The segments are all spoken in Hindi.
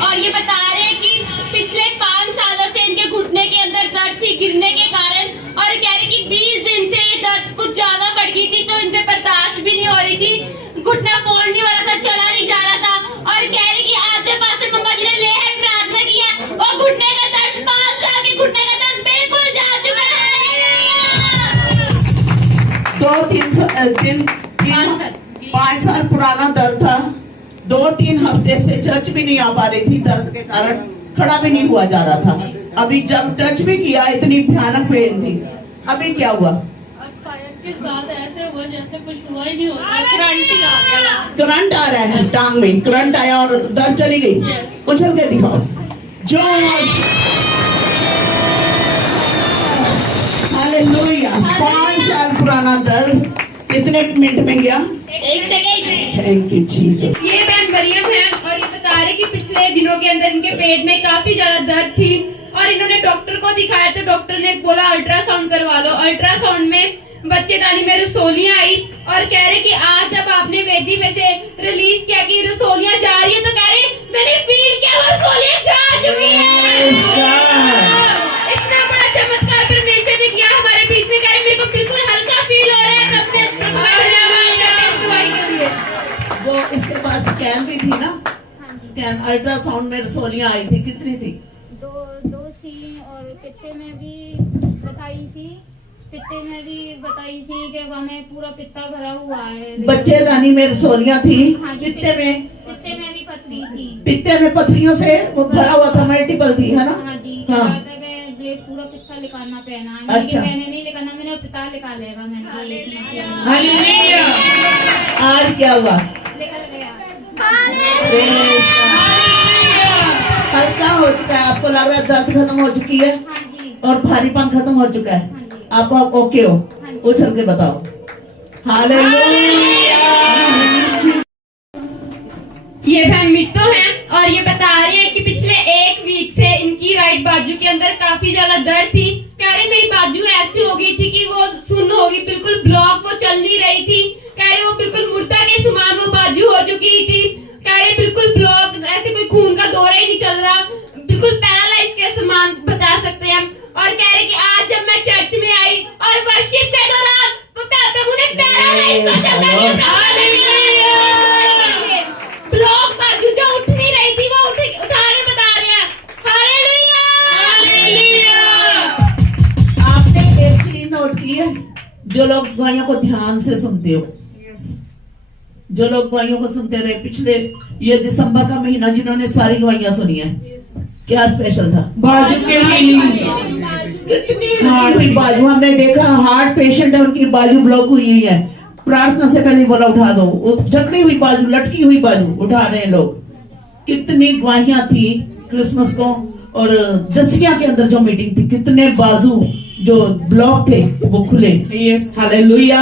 और ये बता रहे हैं कि पिछले 5 सालों से इनके घुटने के अंदर दर्द थी गिरने के कारण, और कह रहे कि 20 दिन से ये दर्द कुछ ज्यादा बढ़ गई थी, तो इनसे बर्दाश्त भी नहीं हो रही थी, घुटना फोल्ड नहीं हो रहा था, चला नहीं जा रहा था। और कह रहे कि आधे पास मम्मा जी ने ले है प्रार्थना किया और घुटने का दर्द 5 साल के घुटने का दर्द बिल्कुल जा चुका है। 5 साल पुराना दर्द था। 2-3 हफ्ते से चर्च भी नहीं आ पा रही थी दर्द के कारण, खड़ा भी नहीं हुआ जा रहा था। अभी जब टच भी किया इतनी भयानक पेन थी। अभी क्या हुआ? के साथ ऐसे हुआ जैसे कुछ हुआ ही नहीं होता, करंट ही आ गया। करंट आ रहा है, टांग में करंट आया और दर्द चली गई। उछल के दिखाओ। जो हालेलुया। 5 साल पुराना दर्द कितने मिनट में गया? 1 सेकेंड। Thank you Jesus. ये बहन मरियम है और ये बता रहे कि पिछले दिनों के अंदर इनके पेट में काफी ज्यादा दर्द थी और इन्होंने डॉक्टर को दिखाया तो डॉक्टर ने बोला अल्ट्रासाउंड करवा लो। अल्ट्रासाउंड में बच्चेदानी में रसोलियां आई और कह रहे कि आज जब आपने वेदी में से रिलीज किया कि रसोलियां जा रही है, तो कह रहे मैंने फील किया वो रसोलियां जा चुकी है। इतना बड़ा चमत्कार परमेश्वर ने किया हमारे बीच में। कह रहे मेरे को बिल्कुल हल्का फील हो रहा है। वो इसके पास स्कैन भी थी ना, स्कैन अल्ट्रासाउंड में रसोलियां आई थी। कितनी थी? 2 थी और पित्ते में भी बताई थी। पित्ते में भी बताई थी कि हमें पूरा पित्ता भरा हुआ है। बच्चेदानी में रसोलियां थी। हाँ, पित्ते में भी पथरी थी। पित्ते में पथरियों से वो भरा हुआ था, मल्टीपल थी, है ना? हाँ जी। हाँ। ब्लेड पूरा पित्ता निकालना पहना। अच्छा। मैंने नहीं निकालना, मैंने पिता निकालेगा। मैंने आज क्या हुआ? निकल गया। हल्का हो चुका है। आपको लग रहा है दर्द खत्म हो चुकी है? हाँ जी। और भारीपन खत्म हो चुका है? हाँ जी। आप ओके हो? उछल के बताओ हालेलुया। ये बहन मिट्टू है और ये बता रही है कि पिछले 1 वीक से इनकी राइट बाजू के अंदर काफी ज्यादा दर्द थी। कह रहे मेरी बाजू ऐसी हो गई थी कि वो सुन्न हो गई, बिल्कुल ब्लॉक, वो चल नहीं रही थी। कह रहे वो बिल्कुल मुर्दा के समान वो बाजू हो चुकी थी। कह रहे बिल्कुल ब्लॉक, ऐसे कोई खून का दौरा ही नहीं चल रहा, बिल्कुल पैरालाइज के समान बता सकते हैं हम। और कह रहे कि आज जब मैं चर्च में आई और वर्शिप के दौरान प्रभु ने पैरालाइज को चलना ब्लॉक बाजू जो उठ नहीं रही थी वो उठा के बता रहे हैं। हालेलुया। आपने एक चीज नोट की है, जो लोग गवाहियों को ध्यान से सुनते हो, जो लोग गवाहियों को सुनते रहे पिछले ये दिसंबर का महीना, जिन्होंने सारी गवाहियां सुनी है, क्या स्पेशल था? बाजू के कितनी लगी हुई बाजू। हमने देखा हार्ट पेशेंट है, उनकी बाजू ब्लॉक हुई है। प्रार्थना से पहले बोला उठा दो, वो जकड़ी हुई बाजू, लटकी हुई बाजू उठा रहे हैं लोग। कितनी गवाहियां थी क्रिसमस को। और जसिया के अंदर जो मीटिंग थी, कितने बाजू जो ब्लॉक थे वो खुले। हालेलुया।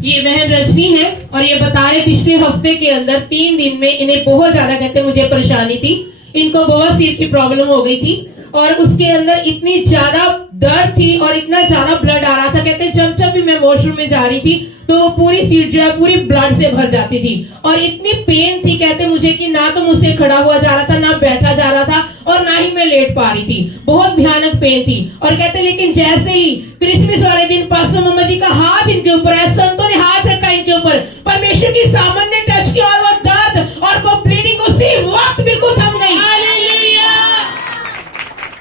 ये बहन रजनी है और ये बता रहे पिछले हफ्ते के अंदर 3 दिन में इन्हें बहुत ज्यादा कहते मुझे परेशानी थी। इनको बहुत सिर की प्रॉब्लम हो गई थी और उसके अंदर इतनी ज्यादा दर्द थी और इतना ज्यादा ब्लड आ रहा था। कहते जब भी मैं वॉशरूम में जा रही थी तो वो पूरी सीट जो है पूरी ब्लड से भर जाती थी और इतनी पेन थी कहते मुझे कि ना तो मुझसे खड़ा हुआ जा रहा था, ना बैठा जा रहा था और ना ही मैं लेट पा रही थी। बहुत भयानक पेन थी। और कहते लेकिन जैसे ही क्रिसमस वाले दिन पास्टर मम्मा जी का हाथ इनके ऊपर है, संतों ने हाथ रखा इनके ऊपर, परमेश्वर की सामन ने टच किया और वो दर्द और वो ब्लीडिंग उसी वक्त बिल्कुल थम गई।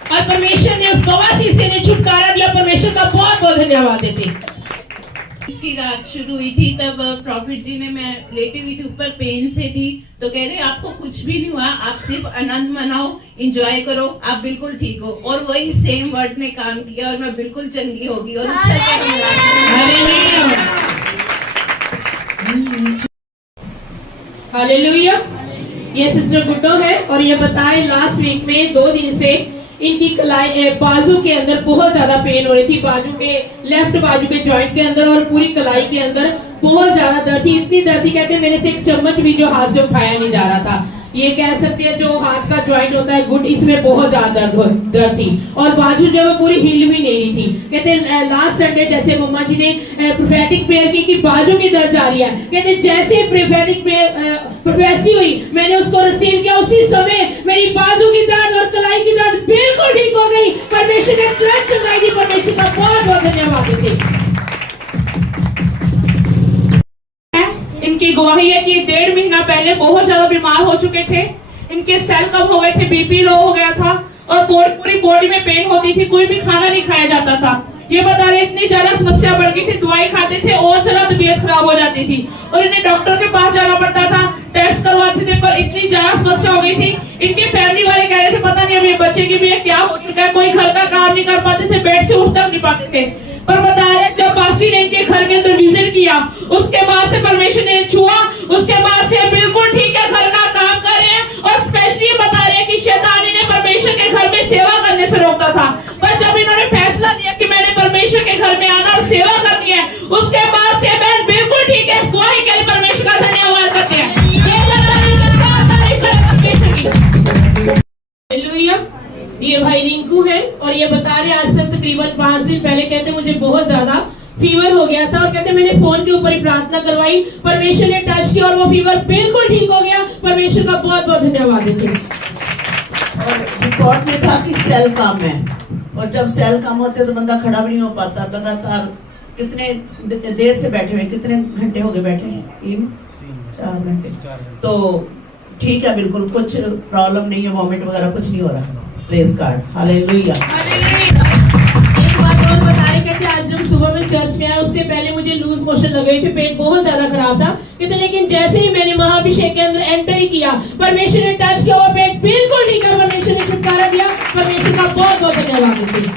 और परमेश्वर ने उस बवासीर से ने छुटकारा दिया। परमेश्वर का बहुत बहुत धन्यवाद देते। इसकी रात शुरू हुई थी तब प्रॉफिट जी ने, मैं लेटी हुई थी ऊपर, पेन से थी, तो कह रहे आपको कुछ भी नहीं हुआ, आप सिर्फ आनंद मनाओ, एंजॉय करो, आप बिल्कुल ठीक हो। और वही सेम वर्ड ने काम किया और मैं बिल्कुल चंगी होगी और हालेलुया। ये सिस्टर गुड्डो है और ये बताए लास्ट वीक में 2 दिन से इनकी कलाई बाजू के अंदर बहुत ज्यादा पेन हो रही थी, बाजू के लेफ्ट बाजू के जॉइंट के अंदर और पूरी कलाई के अंदर बहुत ज्यादा दर्द थी, इतनी दर्द थी कहते मेरे से एक चम्मच भी जो हाथ से उठाया नहीं जा रहा था। ये कह सकते हैं जो हाथ का जॉइंट होता है गुड, इसमें बहुत ज्यादा दर्द थी और बाजू जो है पूरी हिल भी नहीं रही थी। कहते लास्ट संडे जैसे मम्मा जी ने प्रोफेटिक प्रेयर की कि बाजू की दर्द जा रही है, कहते जैसे प्रोफेटिक प्रोफेसी हुई मैंने उसको रिसीव किया, उसी समय मेरी बाजू की दर्द और कलाई की दर्द बिल्कुल ठीक हो गई। परमेश्वर ने तुरंत चंगाई दी। परमेश्वर का बहुत बहुत धन्यवाद देते। इनकी गवाही है कि 1.5 महीना पहले बहुत ज्यादा बीमार हो चुके थे, इनके सेल कम हो गए थे, बीपी लो हो गया था और पूरी बॉडी में पेन होती थी, कोई भी खाना नहीं खाया जाता था। ये बता रहे इतनी ज्यादा समस्या बढ़ गई थी, दवाई खाते थे और ज्यादा तबीयत खराब हो जाती थी और इन्हें डॉक्टर के पास जाना पड़ता था, टेस्ट करवाते थे, पर इतनी ज्यादा समस्या हो गई थी। इनके फैमिली वाले कह रहे थे पता नहीं अब ये बच्चे की भी क्या हो चुका है, कोई घर का काम नहीं कर पाते थे, बेड से उठ तक नहीं पाते थे। पर बता रहे जब पास्टर ने इनके घर के अंदर विजिट किया उसके बाद से परमेश्वर ने छुआ, उसके बाद से बिल्कुल ठीक है, घर का काम कर रहे हैं और स्पेशली बता रहे हैं कि शैतानी ने परमेश्वर के घर में सेवा करने से रोकता था, पर जब इन्होंने फैसला लिया कि मैंने परमेश्वर के घर में आना और सेवा करनी है, उसके बाद से मैं बिल्कुल ठीक है, इस गवाही के लिए परमेश्वर का धन्यवाद करते हैं। हालेलुया। ये भाई रिंकू है और ये बता रहे आज से तकरीबन 5 दिन पहले कहते मुझे बहुत ज्यादा फीवर हो गया था और कहते मैंने फोन के ऊपर ही प्रार्थना करवाई, परमेश्वर ने टच किया और वो फीवर बिल्कुल ठीक हो गया। परमेश्वर का बहुत बहुत धन्यवाद देते हैं। और रिपोर्ट में था कि सेल कम है और जब सेल कम होते तो बंदा खड़ा भी नहीं हो पाता, लगातार कितने देर से बैठे हुए, कितने घंटे हो गए बैठे, 3-4 घंटे। तो ठीक है, बिल्कुल कुछ प्रॉब्लम नहीं है, वॉमिट वगैरह कुछ नहीं हो रहा। Praise God, hallelujah. एक बात और बता रहे कहते आज जब सुबह में चर्च में आया उससे पहले मुझे लूज मोशन लगे थे, पेट बहुत ज्यादा खराब था कहते, लेकिन जैसे ही मैंने महाअभिषेक के अंदर एंटर ही किया परमेश्वर ने टच किया और पेट बिल्कुल ठीक है, परमेश्वर ने छुटकारा दिया। परमेश्वर का बहुत बहुत धन्यवाद देते हैं।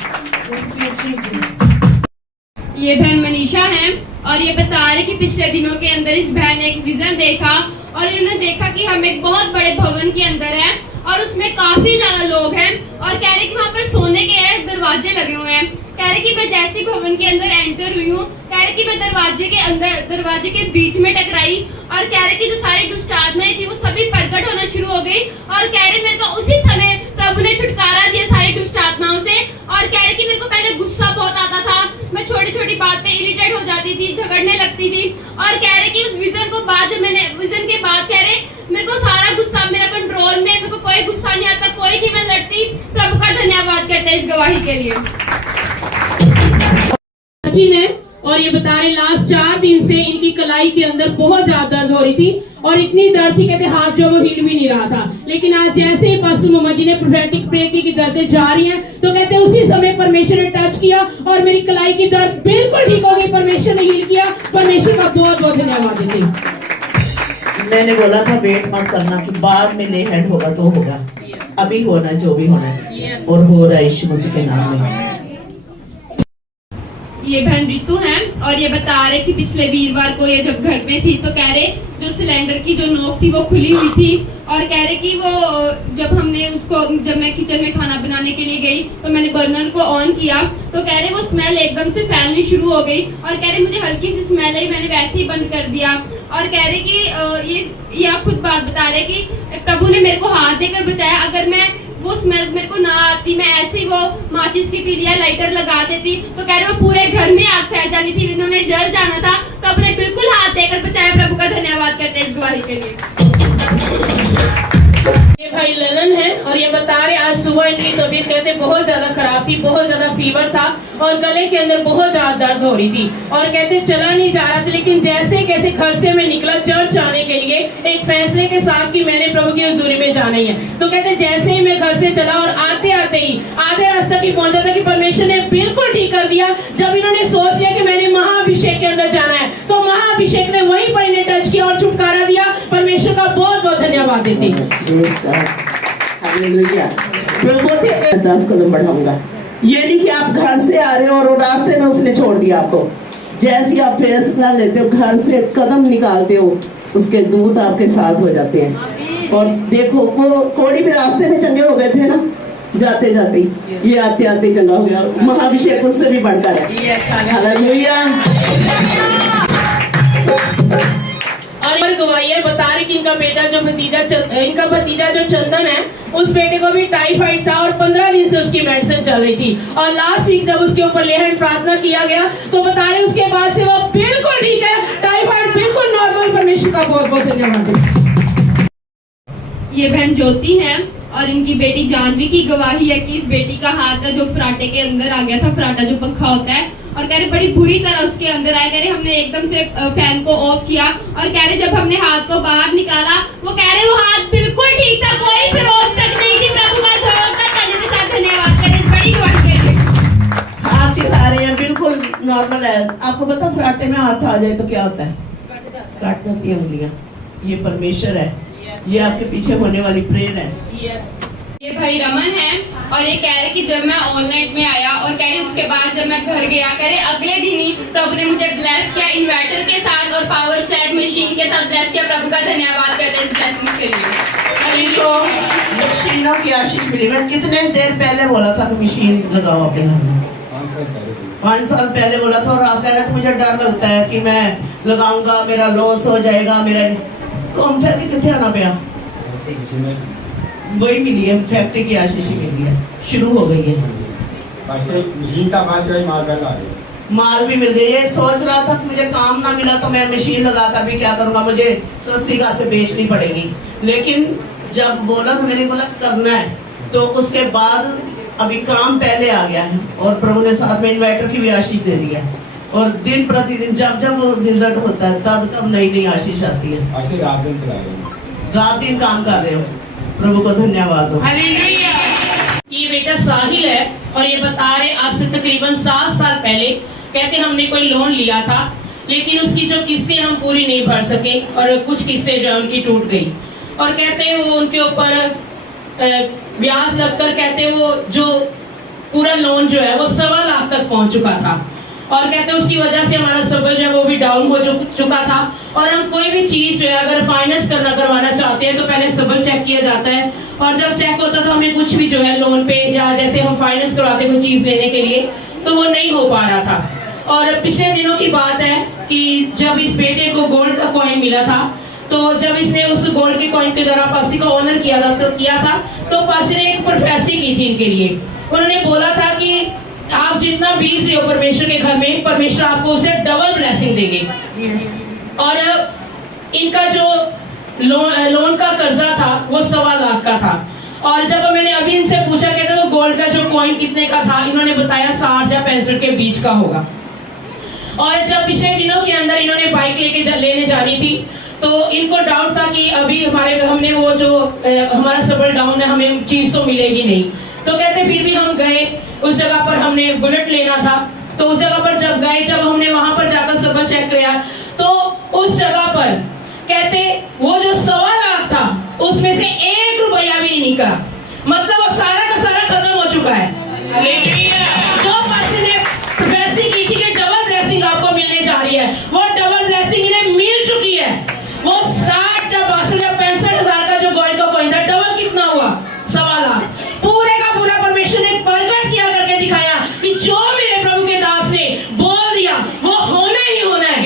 ये बहन मनीषा है और ये बता रहे कि पिछले दिनों के अंदर इस बहन ने एक विजन देखा और इन्होंने देखा कि हम एक बहुत बड़े भवन के अंदर हैं और उसमें काफी ज्यादा लोग हैं और कह रहे कि वहाँ पर सोने के दरवाजे लगे हुए हैं। कह रहे कि मैं जैसे भवन के अंदर एंटर हुई हूँ, कह रहे कि मैं दरवाजे के बीच में टकराई और कह रहे कि जो सारी दुष्ट आत्माएं थी वो सभी प्रकट होना शुरू हो गई और कह रहे मेरे को उसी समय प्रभु ने छुटकारा दिया सारी दुष्ट आत्माओं से। और कह रहे कि मेरे को पहले गुस्सा बहुत आता था, मैं छोटी छोटी बात पे इरिटेट हो जाती थी, झगड़ने लगती थी और कह रहे कि उस विजन के बाद कह रहे मेरे को सारा गुस्सा मेरा कंट्रोल में, मेरे को कोई गुस्सा नहीं आता, कोई नहीं, मैं लड़ती। प्रभु का धन्यवाद करते हैं इस गवाही के लिए। ने और ये बता रहे लास्ट 4 दिन से इनकी कलाई के अंदर बहुत ज्यादा दर्द हो रही थी और इतनी दर्द थी कहते हाथ जो वो हिल भी नहीं रहा था, लेकिन आज जैसे ही पास्टर मम्मा जी ने प्रोफेटिक प्रेयर की दर्दें जा रही हैं तो कहते उसी समय परमेश्वर ने टच किया और मेरी कलाई की दर्द बिल्कुल ठीक हो गई, परमेश्वर ने हील किया। परमेश्वर का बहुत बहुत धन्यवाद देते हैं। मैंने बोला था वेट मत करना कि बाद में ले हैंड होगा तो होगा, अभी होना जो भी होना है और हो रहा है यीशु मसीह के नाम में। ये बहन रितु है और ये बता रहे कि पिछले वीरवार को ये जब घर पे थी तो कह रहे जो सिलेंडर की जो नोक थी वो खुली हुई थी और कह रहे कि वो जब मैं किचन में खाना बनाने के लिए गई तो मैंने बर्नर को ऑन किया तो कह रहे वो स्मेल एकदम से फैलनी शुरू हो गई और कह रहे मुझे हल्की सी स्मेल आई, मैंने वैसे ही बंद कर दिया और कह रहे कि ये आप खुद बात बता रहे कि प्रभु ने मेरे को हाथ देकर बचाया। अगर मैं वो स्मेल मेरे को ना आती, मैं ऐसे ही वो माचिस की तीलियां लाइटर लगा देती तो कह रहे वो पूरे घर में आग फैल जानी थी, इन्होंने जल जाना था। प्रभु ने बिल्कुल हाथ देकर बचाया। प्रभु का धन्यवाद करते हैं इस गवाही के लिए। ये भाई ललन है और ये बता रहे आज सुबह इनकी तबीयत कहते बहुत ज्यादा खराब थी, बहुत ज्यादा फीवर था और गले के अंदर बहुत ज्यादा दर्द हो रही थी और कहते चला नहीं जा रहा था, लेकिन जैसे कैसे घर से मैं निकला चर्च आने के लिए एक फैसले के साथ कि मैंने प्रभु की हुजूरी में जाना ही है, तो कहते जैसे ही मैं घर से चला और आते आते ही आधे रास्ते तक पहुंचा था कि परमेश्वर ने बिल्कुल ठीक कर दिया। जब इन्होंने सोच लिया कि मैंने महाअभिषेक के अंदर जाना है तो महाअभिषेक ने वहीं पर इन्हें टच किया और छुटकारा दिया। परमेश्वर का बहुत बहुत धन्यवाद देते हैं। हालेलुया। प्रभु से 10 कदम बढ़ाऊंगा, ये नहीं कि आप घर से आ रहे हो और रास्ते में उसने छोड़ दिया आपको। जैसे आप फैसला लेते हो, घर से कदम निकालते हो, उसके दूत आपके साथ हो जाते हैं। और देखो वो कोड़ी भी रास्ते में चंगे हो गए थे ना, जाते जाते ये आते आते चंगा हो गया। महाअभिषेक उससे भी बढ़कर है। हालेलुया। इनका बेटा जो इनका भतीजा जो चंदन है, उस बेटे को भी टाइफाइड था और 15 दिन से उसकी मेडिसिन चल रही थी। और लास्ट वीक जब उसके ऊपर लेहन प्रार्थना किया गया तो बता रहे उसके बाद से वो बिल्कुल ठीक है, टाइफाइड बिल्कुल नॉर्मल। परमेश्वर का बहुत बहुत धन्यवाद। ये बहन ज्योति है और इनकी बेटी जानवी की गवाही है कि इस बेटी का हाथ है जो फराटे के अंदर आ गया था, फराटा जो पंखा होता है, और कह रहे बड़ी बुरी तरह उसके अंदर आया। कह रहे हमने एकदम से फैन को ऑफ किया और कह रहे जब हमने हाथ को बाहर निकाला वो कह रहे वो हाथ बिल्कुल ठीक था, कोई फिर रोक तक नहीं थी। प्रभु का जोरदार ताली के साथ धन्यवाद करें, बड़ी गवाही करें। हाथ दिखा रहे हैं बिल्कुल नॉर्मल है। आपको पता फराटे में हाथ आ जाए तो क्या होता है? काट जाती है उंगलियां। ये परमेश्वर है, ये आपके पीछे होने वाली प्रेयर है। ये भाई रमन है और ये कह रहे कि जब मैं ऑनलाइन में आया और कह रहे उसके बाद जब मैं घर गया, कह रहे अगले दिन ही प्रभु ने मुझे ब्लेस किया इन्वर्टर के साथ और पावर फ्लैट मशीन के साथ ब्लेस किया। प्रभु का धन्यवाद करते हैं इस ब्लेसिंग के लिए। इनको मशीनों की आशीष मिली। मैं कितने देर पहले बोला था कि मशीन लगाओ अपने घर में, 5 साल पहले बोला था, और आप कह रहे थे मुझे डर लगता है कि मैं लगाऊंगा मेरा लॉस हो जाएगा मेरा, तो हम फिर कितने आना पाया, वही मिली है, फैक्ट्री की आशीष मिली है, शुरू हो गई है। मशीन का माल भी मिल गई है। सोच रहा था कि मुझे काम ना मिला तो मैं मशीन लगाकर भी क्या करूंगा, मुझे सस्ती कार पे बेचनी पड़ेगी। लेकिन जब बोला तो मैंने बोला करना है, तो उसके बाद अभी काम पहले आ गया है और प्रभु ने साथ में इन्वर्टर की भी आशीष दे दिया है। और दिन प्रतिदिन जब जब रिजल्ट होता है तब तब नई नई आशीष आती है। रात दिन काम कर रहे हो, प्रभु को धन्यवाद हो। ये बेटा साहिल है और ये बता रहे आज से तकरीबन 7 साल पहले कहते हमने कोई लोन लिया था, लेकिन उसकी जो किस्तें हम पूरी नहीं भर सके और कुछ किस्तें जो है उनकी टूट गई। और कहते वो उनके ऊपर ब्याज लगकर कहते वो जो पूरा लोन जो है वो 1.25 लाख तक पहुंच चुका था। और कहते उसकी वजह से हमारा सबल जो है वो भी डाउन हो चुका था। और हम कोई भी चीज जो है अगर फाइनेंस करवाना चाहते हैं तो पहले सबल चेक किया जाता है, और जब चेक होता था हमें कुछ भी जो है लोन पे या जैसे हम फाइनेंस करवाते कोई चीज लेने के लिए तो वो नहीं हो पा रहा था। और पिछले दिनों की बात है कि जब इस बेटे को गोल्ड का कॉइन मिला था, तो जब इसने उस गोल्ड के कॉइन के द्वारा पासी का ऑनर किया था तो पासी ने एक प्रोफेसी की थी इनके लिए। उन्होंने बोला था कि आप जितना बीज रहे हो परमेश्वर के घर में, परमेश्वर आपको उसे डबल ब्लेसिंग देंगे। और इनका जो लोन का कर्जा था वो 1.25 लाख का था। और जब मैंने अभी इनसे पूछा कहते वो गोल्ड का जो कॉइन कितने का था, इन्होंने बताया 60 या 65 के बीच का होगा। और जब पिछले दिनों के अंदर इन्होंने बाइक लेने जानी थी तो इनको डाउट था कि अभी हमने वो जो हमारा सबल डाउन है, हमें चीज तो मिलेगी नहीं। तो कहते फिर भी हम गए उस जगह पर, हमने बुलेट लेना था। तो उस जगह पर जब गए, जब हमने वहां पर जाकर सबल चेक किया तो उस जगह पर कहते वो जो 1.25 लाख था उसमें से 1 रुपया भी नहीं निकला। मतलब वो सारा का सारा खत्म हो चुका है। जो पर्सन ने प्रोफेसी की थी कि डबल ब्लेसिंग आपको मिलने जा रही है, वो डबल ब्लेसिंग इन्हें मिल चुकी है। वो 60 या 62 या 65 हजार का जो गोल्ड का कॉइन था, डबल कितना हुआ? 1.25 लाख। पूरे का पूरा परमेश्वर ने प्रकट किया करके दिखाया कि जो मेरे प्रभु के दास ने बोल दिया वो होना ही होना है।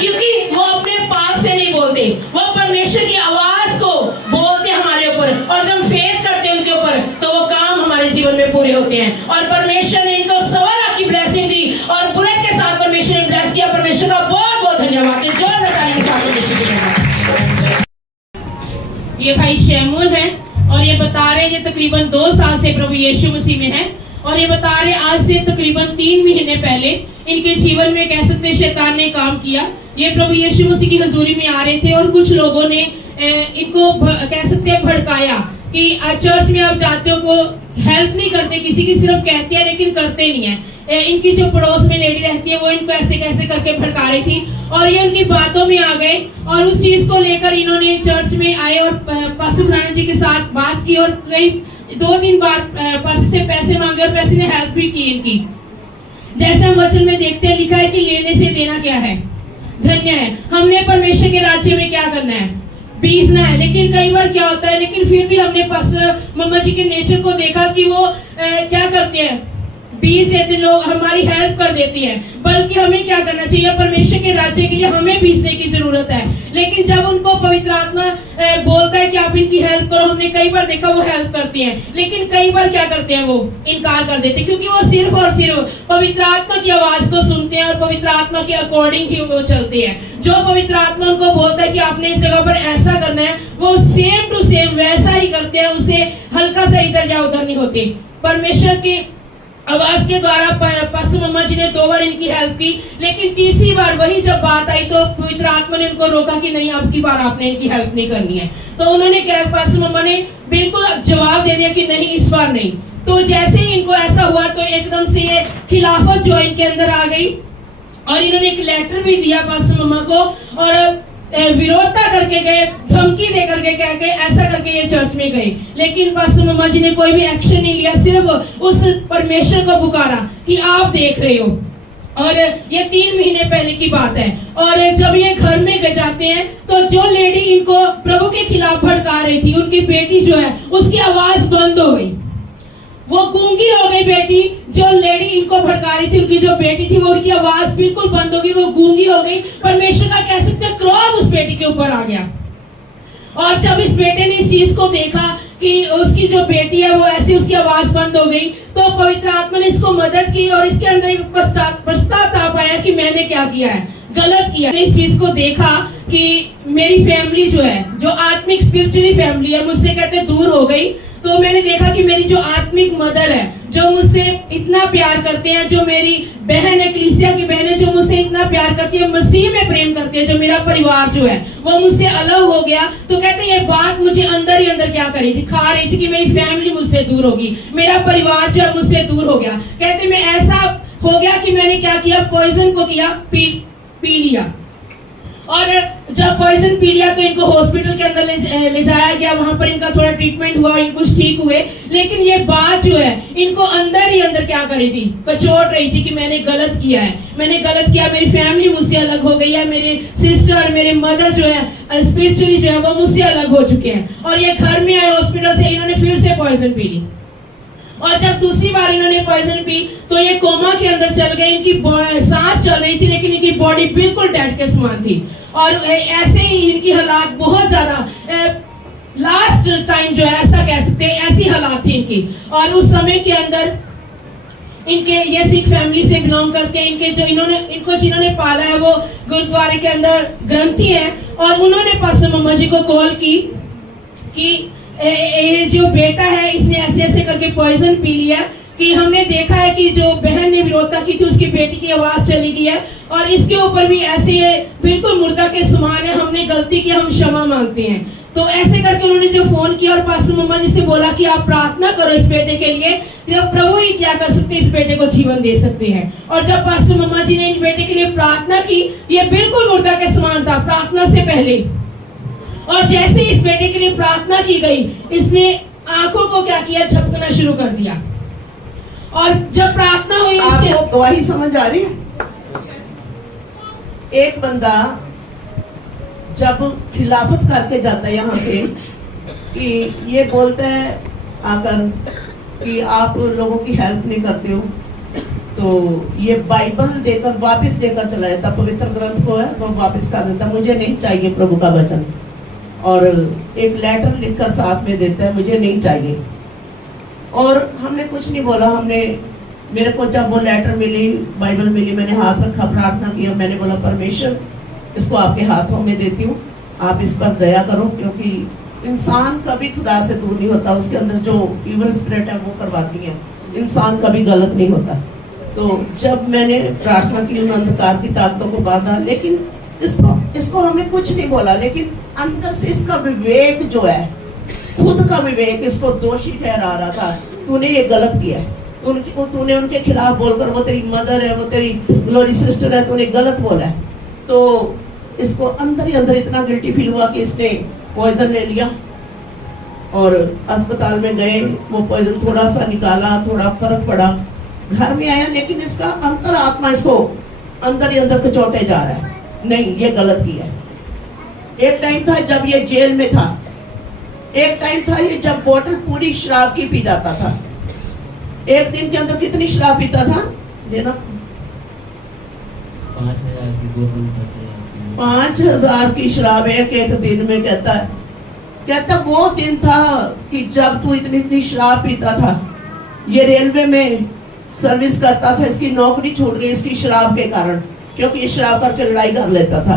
क्योंकि वो अपने पास से नहीं बोलते, वो परमेश्वर की आवाज को बोलते हमारे ऊपर, और जब फेथ करते हैं उनके ऊपर तो वो काम हमारे जीवन में पूरे होते हैं। और परमेश्वर ने इनको 1.25 लाख की ब्लेसिंग दी और बुलेट के साथ परमेश्वर ने ब्लेस किया। परमेश्वर का बहुत बहुत धन्यवाद है। जोर बताने के साथ ये भाई शैमुल है और ये बता रहे ये तकरीबन 2 साल से प्रभु यीशु मसीह में है। और ये बता रहे आज से तकरीबन 3 महीने पहले इनके जीवन में कह सकते शैतान ने काम किया। ये प्रभु यीशु मसीह की हजूरी में आ रहे थे और कुछ लोगों ने इनको कह सकते हैं भड़काया कि चर्च में आप जाते हो, वो हेल्प नहीं करते किसी की, सिर्फ कहते हैं लेकिन करते नहीं है। इनकी जो पड़ोस में लेडी रहती है वो इनको ऐसे कैसे करके भड़का रही थी और ये उनकी बातों में आ गए और उस चीज को लेकर इन्होंने चर्च में आए और पास्टर राणा जी के साथ बात की और कई 2-3 बार पास्टर से पैसे मांगे और पैसे ने हेल्प भी की इनकी। जैसे हम वचन में देखते हैं, लिखा है कि लेने से देना क्या है? धन्य है। हमने परमेश्वर के राज्य में क्या करना है? बीजना है। लेकिन कई बार क्या होता है, लेकिन फिर भी हमने पास्टर मम्मा जी के नेचर को देखा कि वो क्या करते हैं, 20 दिन लोग हमारी हेल्प कर देती हैं, बल्कि हमें क्या करना चाहिए, परमेश्वर के राज्य के लिए हमें भेजने की जरूरत है। लेकिन जब उनको पवित्र आत्मा बोलता है कि आप इनकी हेल्प करो, हमने कई बार देखा वो हेल्प करती हैं, लेकिन कई बार क्या करते हैं, वो इनकार कर देते हैं, क्योंकि वो सिर्फ और सिर्फ पवित्र आत्मा की आवाज को सुनते हैं और पवित्र आत्मा के अकॉर्डिंग ही वो चलते हैं। जो पवित्र आत्मा उनको बोलता है कि आपने इस जगह पर ऐसा करना है, वो सेम टू सेम वैसा ही करते हैं, उससे हल्का सा इधर या उधर नहीं होती। परमेश्वर की आवाज के द्वारा पास्टर मम्मा जी ने 2 बार इनकी हेल्प की, लेकिन तीसरी बार वही जब बात आई तो पवित्र आत्मा ने उनको रोका कि नहीं, अब की बार आपने इनकी हेल्प नहीं करनी है। तो उन्होंने क्या, पास्टर मम्मा ने बिल्कुल जवाब दे दिया कि नहीं, इस बार नहीं। तो जैसे ही इनको ऐसा हुआ तो एकदम से ये खिलाफत जो इनके अंदर आ गई और इन्होंने एक लेटर भी दिया पास्टर मम्मा को और विरोधता करके गए, धमकी दे करके कह गए, ऐसा करके ये चर्च में गए। लेकिन पास्टर मम्मा जी ने कोई भी एक्शन नहीं लिया, सिर्फ उस परमेश्वर को पुकारा कि आप देख रहे हो। और ये 3 महीने पहले की बात है। और जब ये घर में जाते हैं तो जो लेडी इनको प्रभु के खिलाफ भड़का रही थी, उनकी बेटी जो है उसकी आवाज बंद हो गई, वो गूंगी हो गई बेटी। जो लेडी इनको भड़का रही थी, उनकी जो बेटी थी, वो उनकी आवाज बिल्कुल बंद हो गई, वो गूंगी हो गई। परमेश्वर का कह सकते हैं क्रोध उस बेटी के ऊपर आ गया। और जब इस बेटे ने इस चीज को देखा कि उसकी जो बेटी है वो ऐसी, उसकी आवाज बंद हो गई, तो पवित्र आत्मा ने इसको मदद की और इसके अंदर एक पश्चाताप आया कि मैंने क्या किया है, गलत किया। इस चीज को देखा कि मेरी फैमिली जो है, जो आत्मिक स्पिरिचुअली फैमिली है, मुझसे कहते दूर हो गई। तो मैंने देखा कि मेरी जो आत्मिक मदर है, जो मुझसे इतना प्यार करते हैं, जो मेरी बहन है, कलीसिया की बहन है, जो मुझसे इतना प्यार करती है, मसीह में प्रेम करती है, जो मेरा परिवार जो है वो मुझसे अलग हो गया। तो कहते ये बात मुझे अंदर ही अंदर क्या करी थी, खा रही थी कि मेरी फैमिली मुझसे दूर होगी, मेरा परिवार जो है मुझसे दूर हो गया। कहते मैं ऐसा हो गया कि मैंने क्या किया, पॉइजन को किया, पी लिया। और जब पॉइजन पी लिया तो इनको हॉस्पिटल के अंदर ले जाया गया, वहां पर इनका थोड़ा ट्रीटमेंट हुआ, ये कुछ ठीक हुए। लेकिन ये बात जो है इनको अंदर ही अंदर क्या करी थी, कचोट रही थी कि मैंने गलत किया है, मैंने गलत किया, मेरी फैमिली मुझसे अलग हो गई है, मेरे सिस्टर, मेरे मदर जो है स्पिरिचुअली जो है वो मुझसे अलग हो चुके हैं। और ये घर में आए हॉस्पिटल से, इन्होंने फिर से पॉइजन पी ली। और जब दूसरी बार इन्होंने पॉइजन पी तो ये कोमा के अंदर चल गए, इनकी सांस चल रही थी लेकिन इनकी बॉडी बिल्कुल डेड के समान थी। और ऐसे ही इनकी हालात बहुत ज्यादा लास्ट टाइम जो है ऐसा कह सकते हैं, ऐसी हालात थी इनकी। और उस समय के अंदर इनके ये सिख फैमिली से बिलोंग करते हैं, इनके जो इनको जिन्होंने पाला है वो गुरुद्वारे के अंदर ग्रंथी है। और उन्होंने पास्टर मम्मा जी को कॉल की कि ये जो बेटा है इसने ऐसे ऐसे करके पॉइजन पी लिया, कि हमने देखा है कि जो बहन ने विरोधता की थी उसकी बेटी की आवाज चली गई है और इसके ऊपर भी ऐसे बिल्कुल मुर्दा के समान है, हमने गलती की, हम क्षमा मांगते हैं। तो ऐसे करके उन्होंने जो फोन किया और पास्टर मम्मा जी से बोला कि आप प्रार्थना करो इस बेटे के लिए, जब प्रभु ही क्या कर सकते, इस बेटे को जीवन दे सकते हैं। और जब पास्टर मम्मा जी ने इस बेटे के लिए प्रार्थना की, ये बिल्कुल मुर्दा के समान था प्रार्थना से पहले। और जैसे इस बेटे के लिए प्रार्थना की गई, इसने आंखों को क्या किया, झपकना शुरू कर दिया। और जब प्रार्थना हुई, आपको गवाही समझ आ रही है? एक बंदा जब खिलाफत करके जाता है यहाँ से, कि ये बोलते हैं आकर कि आप लोगों की हेल्प नहीं करते हो, तो ये बाइबल देकर वापस देकर चला जाता, पवित्र ग्रंथ को है वो वापस कर देता, मुझे नहीं चाहिए प्रभु का वचन। और एक लेटर लिखकर साथ में देता है, मुझे नहीं चाहिए। और हमने कुछ नहीं बोला, मेरे को जब वो लेटर मिली, बाइबल मिली, मैंने हाथ रखा, प्रार्थना किया, मैंने बोला परमेश्वर इसको आपके हाथों में देती हूँ, आप इस पर दया करो, क्योंकि इंसान कभी खुदा से दूर नहीं होता, उसके अंदर जो इविल स्पिरिट है वो करवाती है, इंसान कभी गलत नहीं होता। तो जब मैंने प्रार्थना की, उन अंधकार की ताकतों को बांधा, लेकिन इसको हमने कुछ नहीं बोला, लेकिन अंदर से इसका विवेक जो है, खुद का विवेक इसको दोषी ठहरा रहा था, तूने ये गलत किया है, तूने उनके खिलाफ बोलकर, वो तेरी मदर है, वो तेरी ग्लोरी सिस्टर है, तूने गलत बोला है। तो इसको अंदर ही अंदर इतना गिल्टी फील हुआ कि इसने पॉइजन ले लिया और अस्पताल में गए, वो पॉइजन थोड़ा सा निकाला, थोड़ा फर्क पड़ा, घर में आया, लेकिन इसका अंतर आत्मा इसको अंदर ही अंदर कचोटे जा रहा है, नहीं ये गलत किया है। एक टाइम था जब ये जेल में था, एक टाइम था ये जब बोतल पूरी शराब की पी जाता था, एक दिन के अंदर कितनी शराब पीता था? देना 5,000 की बोतल 10,000 की। 5,000 की शराब एक दिन में कहता वो दिन था कि जब तू इतनी इतनी शराब पीता था। ये रेलवे में सर्विस करता था, इसकी नौकरी छूट गई इसकी शराब के कारण, क्योंकि ये शराब करके लड़ाई कर लेता था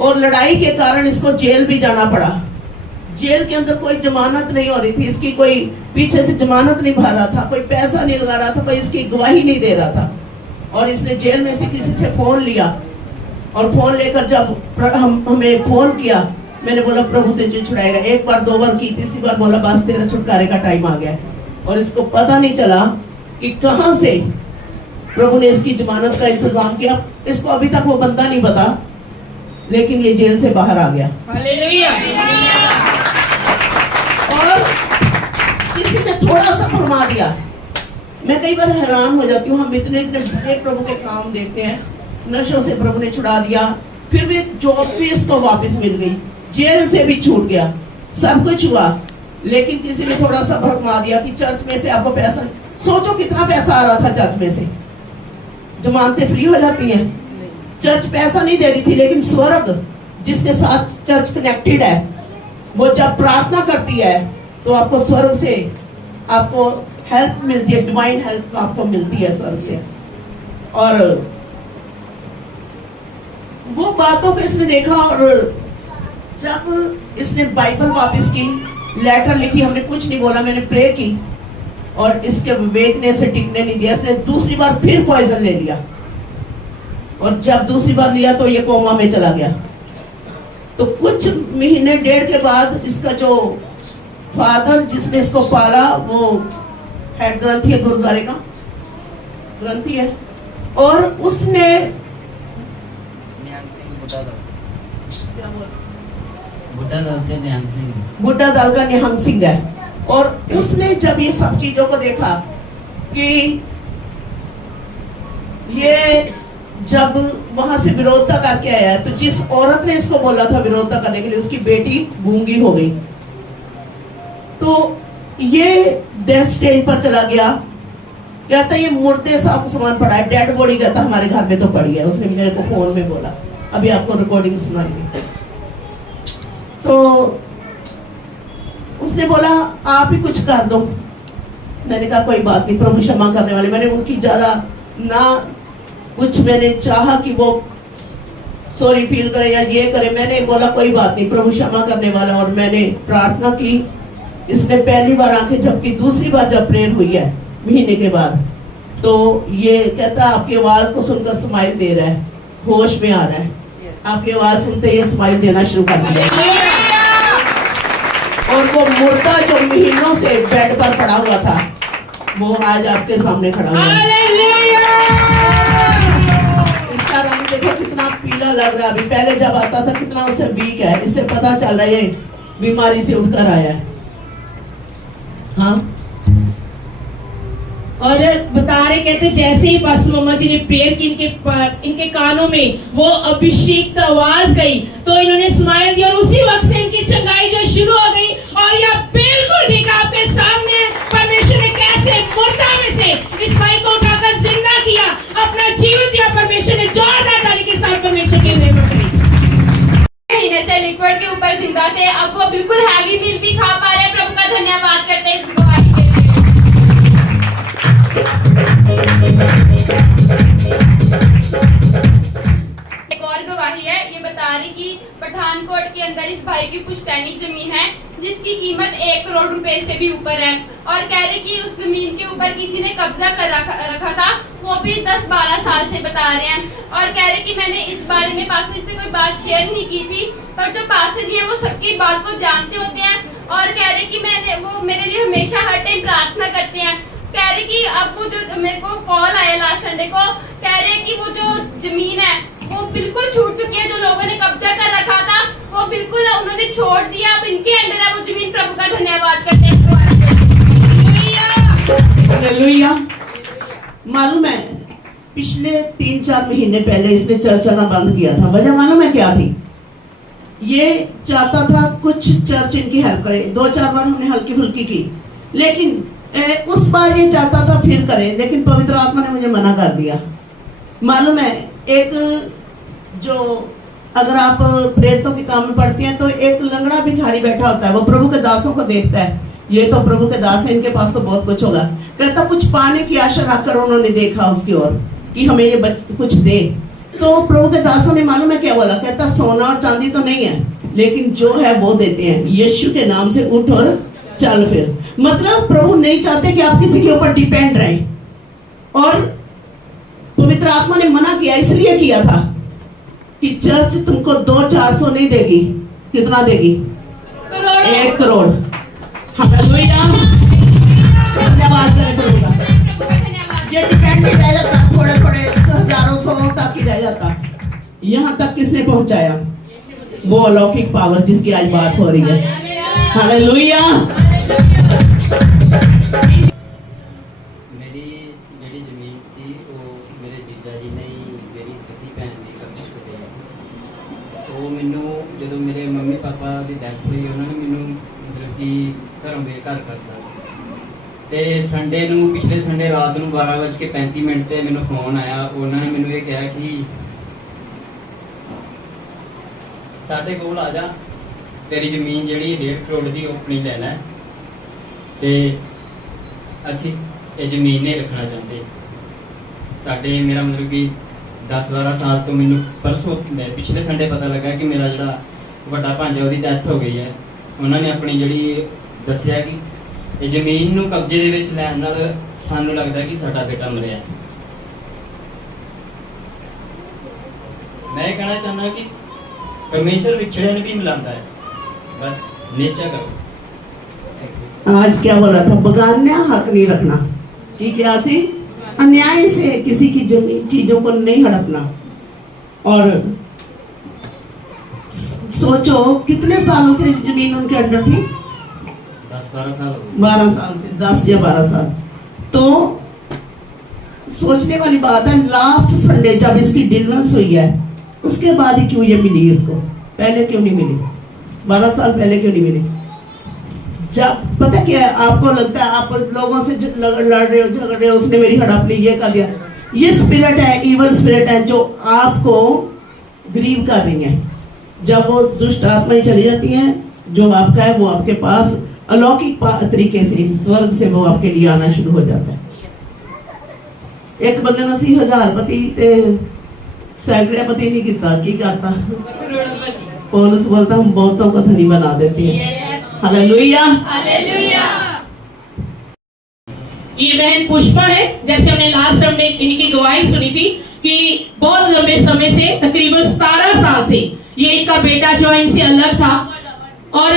और लड़ाई के कारण इसको जेल भी जाना पड़ा। जेल के अंदर कोई जमानत नहीं हो रही थी, इसकी कोई पीछे से जमानत नहीं भर रहा था, कोई पैसा नहीं लगा रहा था, कोई इसकी गवाही नहीं दे रहा था। और इसने जेल में से किसी से फोन लिया और फोन लेकर जब हमें फोन किया, मैंने बोला प्रभु तुझे छुड़ाएगा। एक बार 2 बार की, तीसरी बार बोला बस तेरा छुटकारे का टाइम आ गया। और इसको पता नहीं चला कि कहां से प्रभु ने इसकी जमानत का इंतजाम किया। इसको अभी तक वो बंदा नहीं पता, लेकिन ये जेल से बाहर आ गया। हालेलुया। और किसी ने थोड़ा सा फरमा दिया। मैं कई बार हैरान हो जाती हूँ, हम इतने इतने बड़े प्रभु के काम देखते हैं। नशों से प्रभु ने छुड़ा दिया, फिर भी जॉब भी इसको वापस मिल गई, जेल से भी छूट गया, सब कुछ हुआ। लेकिन किसी ने थोड़ा सा भड़का दिया कि चर्च में से आपको पैसा, सोचो कितना पैसा आ रहा था चर्च में से। जमानतें फ्री हो जाती हैं, चर्च पैसा नहीं दे रही थी, लेकिन स्वर्ग जिसके साथ चर्च कनेक्टेड है, वो जब प्रार्थना करती है तो आपको स्वर्ग से आपको हेल्प मिलती है, डिवाइन हेल्प आपको मिलती है स्वर्ग से। और वो बातों को इसने देखा, और जब इसने बाइबल वापस की, लेटर लिखी, हमने कुछ नहीं बोला, मैंने प्रे की और इसके विवेक ने इसे टिकने नहीं दिया। इसने दूसरी बार फिर पॉइजन ले लिया, और जब दूसरी बार लिया तो ये कोमा में चला गया। तो कुछ महीने 1.5 के बाद इसका जो फादर जिसने इसको पाला, वो हेड ग्रंथी है, गुरुद्वारे का ग्रंथी है, और उसने बुड्ढा दल का निहंग सिंह है। और उसने जब ये सब चीजों को देखा कि ये जब वहां से विरोधता करके आया, तो जिस औरत ने इसको बोला था विरोधता करने के लिए, उसकी बेटी गूंगी हो गई। तो ये डेथ स्टेज पर चला गया। कहता ये मुर्दे सामान पड़ा है, डेड बॉडी। कहता हमारे घर में तो पड़ी है। उसने मेरे को फोन में बोला, अभी आपको रिकॉर्डिंग सुनाएंगे। तो उसने बोला आप ही कुछ कर दो। मैंने कहा कोई बात नहीं, प्रभु क्षमा करने वाले। मैंने उनकी ज्यादा ना कुछ मैंने चाहा कि वो सॉरी फील करे या ये करे। मैंने बोला कोई बात नहीं, प्रभु क्षमा करने वाला। और मैंने प्रार्थना की। इसने पहली बार आंखें झपकी, दूसरी बार जब प्रेयर हुई है महीने के बाद, तो ये कहता आपकी आवाज को सुनकर स्माइल दे रहा है, होश में आ रहा है। आपकी आवाज सुनते ये स्माइल देना शुरू कर दिया। और वो मुर्दा जो महीनों से बेड पर पड़ा हुआ था, वो आज आपके सामने खड़ा हुआ है। इसका रंग देखो कितना पीला लग रहा है। अभी पहले जब आता था कितना उससे वीक है। इससे पता चल रहा है ये बीमारी से उठकर आया है। हाँ, और बता रहे, कहते जैसे ही पास्टर मम्मा जी ने प्रेयर की, इनके कानों में वो अभिषेक आवाज गई, तो इन्होंने स्माइल दी और उसी वक्त से इनकी चंगाई जो शुरू हो गई। और यह बिल्कुल ठीक है आपके सामने परमेश्वर ने कैसे मुर्दा में से इस भाई को उठाकर जिंदा किया, अपना जीवन दिया परमेश्वर ने। जोरदार ताली के साथ परमेश्वर की महिमा करें। महीने से लिक्विड के ऊपर जिंदा थे, अब वो बिल्कुल हैवी मील भी खा पा रहे हैं। प्रभु का धन्यवाद करते हैं इस गवाही के लिए। एक और गवाही है, ये बता रही कि पठानकोट के अंदर इस भाई की पुश्तैनी जमीन है जिसकी कीमत 1 करोड़ रुपए से भी ऊपर है। और कह रहे कि उस जमीन के ऊपर किसी ने कब्जा कर रखा था, वो भी 10-12 साल से बता रहे हैं। और कह रहे कि मैंने इस बारे में पास्टर जी से कोई बात शेयर नहीं की थी, पर जो पास्टर जी है वो सबकी बात को जानते होते हैं। और कह रहे कि वो मेरे लिए हमेशा हर टाइम प्रार्थना करते हैं। कह रहे कि अब वो जो मेरे को कॉल आया लास्ट संडे को, कह रहे कि वो जो जमीन है वो बिल्कुल छूट चुकी है। जो लोगों ने कब्जा कर रखा था वो बिल्कुल उन्होंने छोड़ दिया, अब इनके अंडर है वो जमीन। प्रभु का धन्यवाद करते हैं। हालेलुया। मालूम है पिछले 3-4 महीने पहले इसने चर्च आना बंद किया था। वजह मालूम है क्या थी? ये चाहता था कुछ चर्च इनकी हेल्प करे। 2-4 बार हमने हल्की फुल्की की, लेकिन उस बार ये चाहता था फिर करें, लेकिन पवित्र आत्मा ने मुझे मना कर दिया। मालूम है, एक जो अगर आप प्रेरितों के काम में पढ़ती हैं तो एक लंगड़ा भिखारी बैठा होता है, वो प्रभु के दासों को देखता है, ये तो प्रभु के दास है, इनके पास तो बहुत कुछ होगा। कहता कुछ पाने की आशा रखकर उन्होंने देखा उसकी ओर कि हमें ये कुछ दे। तो प्रभु के दासों ने मालूम है क्या बोला? कहता सोना और चांदी तो नहीं है, लेकिन जो है वो देते हैं, यीशु के नाम से उठ और चल फिर। मतलब प्रभु नहीं चाहते कि आप किसी के ऊपर डिपेंड रहें, और पवित्र आत्मा ने मना किया, इसलिए किया था कि चर्च तुमको 200-400 नहीं देगी, कितना देगी? 1 करोड़। हालेलुया, धन्यवाद करें प्रभु का। ये डिपेंड नहीं रह जाता, थोड़े थोड़े हजारों 100 तक ही रह जाता। यहाँ तक किसने पहुंचाया? वो अलौकिक पावर जिसकी आज बात हो रही है। हालेलुया। मेरी ਜਿਹੜੀ ਜ਼ਮੀਨ ਸੀ ਉਹ ਮੇਰੇ ਜੀਜਾ ਜੀ ਨੇ ਹੀ ਮੇਰੀ ਸਕੀ ਭੈਣ ਦੀ ਕਬਜ਼ੇ ਤੇ ਲਈ। ਉਹ ਮੈਨੂੰ ਜਦੋਂ ਮੇਰੇ ਮੰਮੀ ਪਾਪਾ ਦੀ ਡੈਥ ਹੋਈ ਉਹਨਾਂ ਨੇ ਮੈਨੂੰ ਮਤਲਬ ਕਿ ਘਰੋਂ ਬੇਘਰ ਕਰਤਾ ਸੀ। ਤੇ ਸੰਡੇ ਨੂੰ ਪਿਛਲੇ ਸੰਡੇ ਰਾਤ ਨੂੰ 12:35 ਤੇ ਮੈਨੂੰ ਫੋਨ ਆਇਆ। ਉਹਨਾਂ ਨੇ ਮੈਨੂੰ ਇਹ ਕਿਹਾ ਕਿ ਸਾਡੇ ਕੋਲ ਆ ਜਾ, ਤੇਰੀ ਜ਼ਮੀਨ ਜਿਹੜੀ 1.5 ਕਰੋੜ ਦੀ ਉਹ ਆਪਣੀ ਲੈਣਾ ਹੈ ਤੇ ਅਸੀਂ ਇਹ ਜ਼ਮੀਨ ਨਹੀਂ ਰੱਖਣਾ ਚਾਹੁੰਦੇ। ਸਾਡੇ ਮੇਰਾ ਮਤਲਬ ਕਿ 10-12 ਸਾਲ ਤੋਂ ਮੈਨੂੰ ਪਰਸੋਂ ਪਿਛਲੇ ਸੰਡੇ ਪਤਾ ਲੱਗਾ ਕਿ ਮੇਰਾ ਜਿਹੜਾ ਵੱਡਾ ਭਾਂਜਾ ਉਹਦੀ ਡੈਥ ਹੋ ਗਈ ਹੈ। ਉਹਨਾਂ ਨੇ ਆਪਣੀ ਜਿਹੜੀ ਦੱਸਿਆ ਕਿ ਇਹ ਜ਼ਮੀਨ ਨੂੰ ਕਬਜ਼ੇ ਦੇ ਵਿੱਚ ਲੈਣ ਨਾਲ ਸਾਨੂੰ ਲੱਗਦਾ ਕਿ ਸਾਡਾ ਬੇਟਾ ਮਰਿਆ। ਮੈਂ ਇਹ ਕਹਿਣਾ ਚਾਹੁੰਦਾ ਕਿ परमेश्वर विछड़े ने भी मिलाता है, बस निश्चय करो। आज क्या बोला था? बगान्या हक नहीं रखना, ठीक है? ऐसे अन्याय से किसी की जमीन चीजों को नहीं हड़पना। और सोचो कितने सालों से जमीन उनके अंडर थी? 10-12 साल हो गए। 12 साल से, 10 या 12 साल। तो सोचने वाली बात है, लास्ट संडे जब इसकी डिलीवरेंस हुई है उसके बाद ही क्यों ये मिली इसको? पहले क्यों नहीं मिली? 12 साल पहले क्यों नहीं मिली? जब पता क्या है, आपको लगता है आप लोगों से लड़ रहे हो, झगड़ रहे हो, उसने मेरी हड़प ली, ये कर दिया। ये स्पिरिट है, इवल स्पिरिट है जो आपको ग्रीव कर रही है। जब वो दुष्ट आत्माएं चली जाती हैं, जो आपका है वो आपके पास अलौकिक तरीके से स्वर्ग से वो आपके लिए आना शुरू हो जाता है। एक बंदे ने 80,000 ते सैकड़ेपति नहीं किता, की करता? पौलुस बोलता हम बहुतों को धनी बना देते हैं। Hallelujah, hallelujah. ये बहन पुष्पा है। जैसे हमने लास्ट संडे इनकी गवाही सुनी थी कि बहुत लंबे समय से, तकरीबन 17 साल से ये इनका बेटा जो है इनसे अलग था। और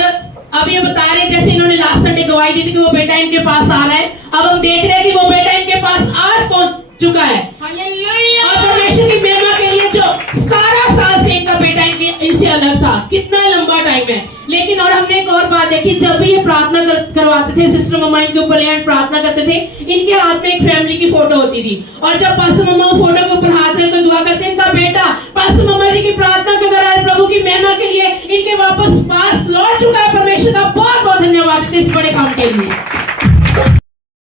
अब ये बता रहे, जैसे इन्होंने लास्ट संडे गवाही दी थी कि वो बेटा इनके पास आ रहा है, अब हम देख रहे हैं कि वो बेटा इनके पास आज पहुंच चुका है। हालेलुया। और परमेश्वर की महिमा के लिए जो 17 साल से इनका बेटा इनसे अलग था, कितना लंबा टाइम है। लेकिन और हमने एक और बात देखी, जब भी ये प्रार्थना करवाते थे, सिस्टर मम्मा इनके ऊपर ले प्रार्थना करते थे, इनके हाथ में एक फैमिली की फोटो होती थी। और जब पास्टर मम्मा फोटो के ऊपर हाथ रखकर दुआ करते, इनका बेटा पास्टर मम्मा जी की प्रार्थना के दौरान प्रभु की महिमा के लिए इनके वापस पास लौट चुका है। परमेश्वर का बहुत बहुत धन्यवाद देते इस बड़े काम के लिए।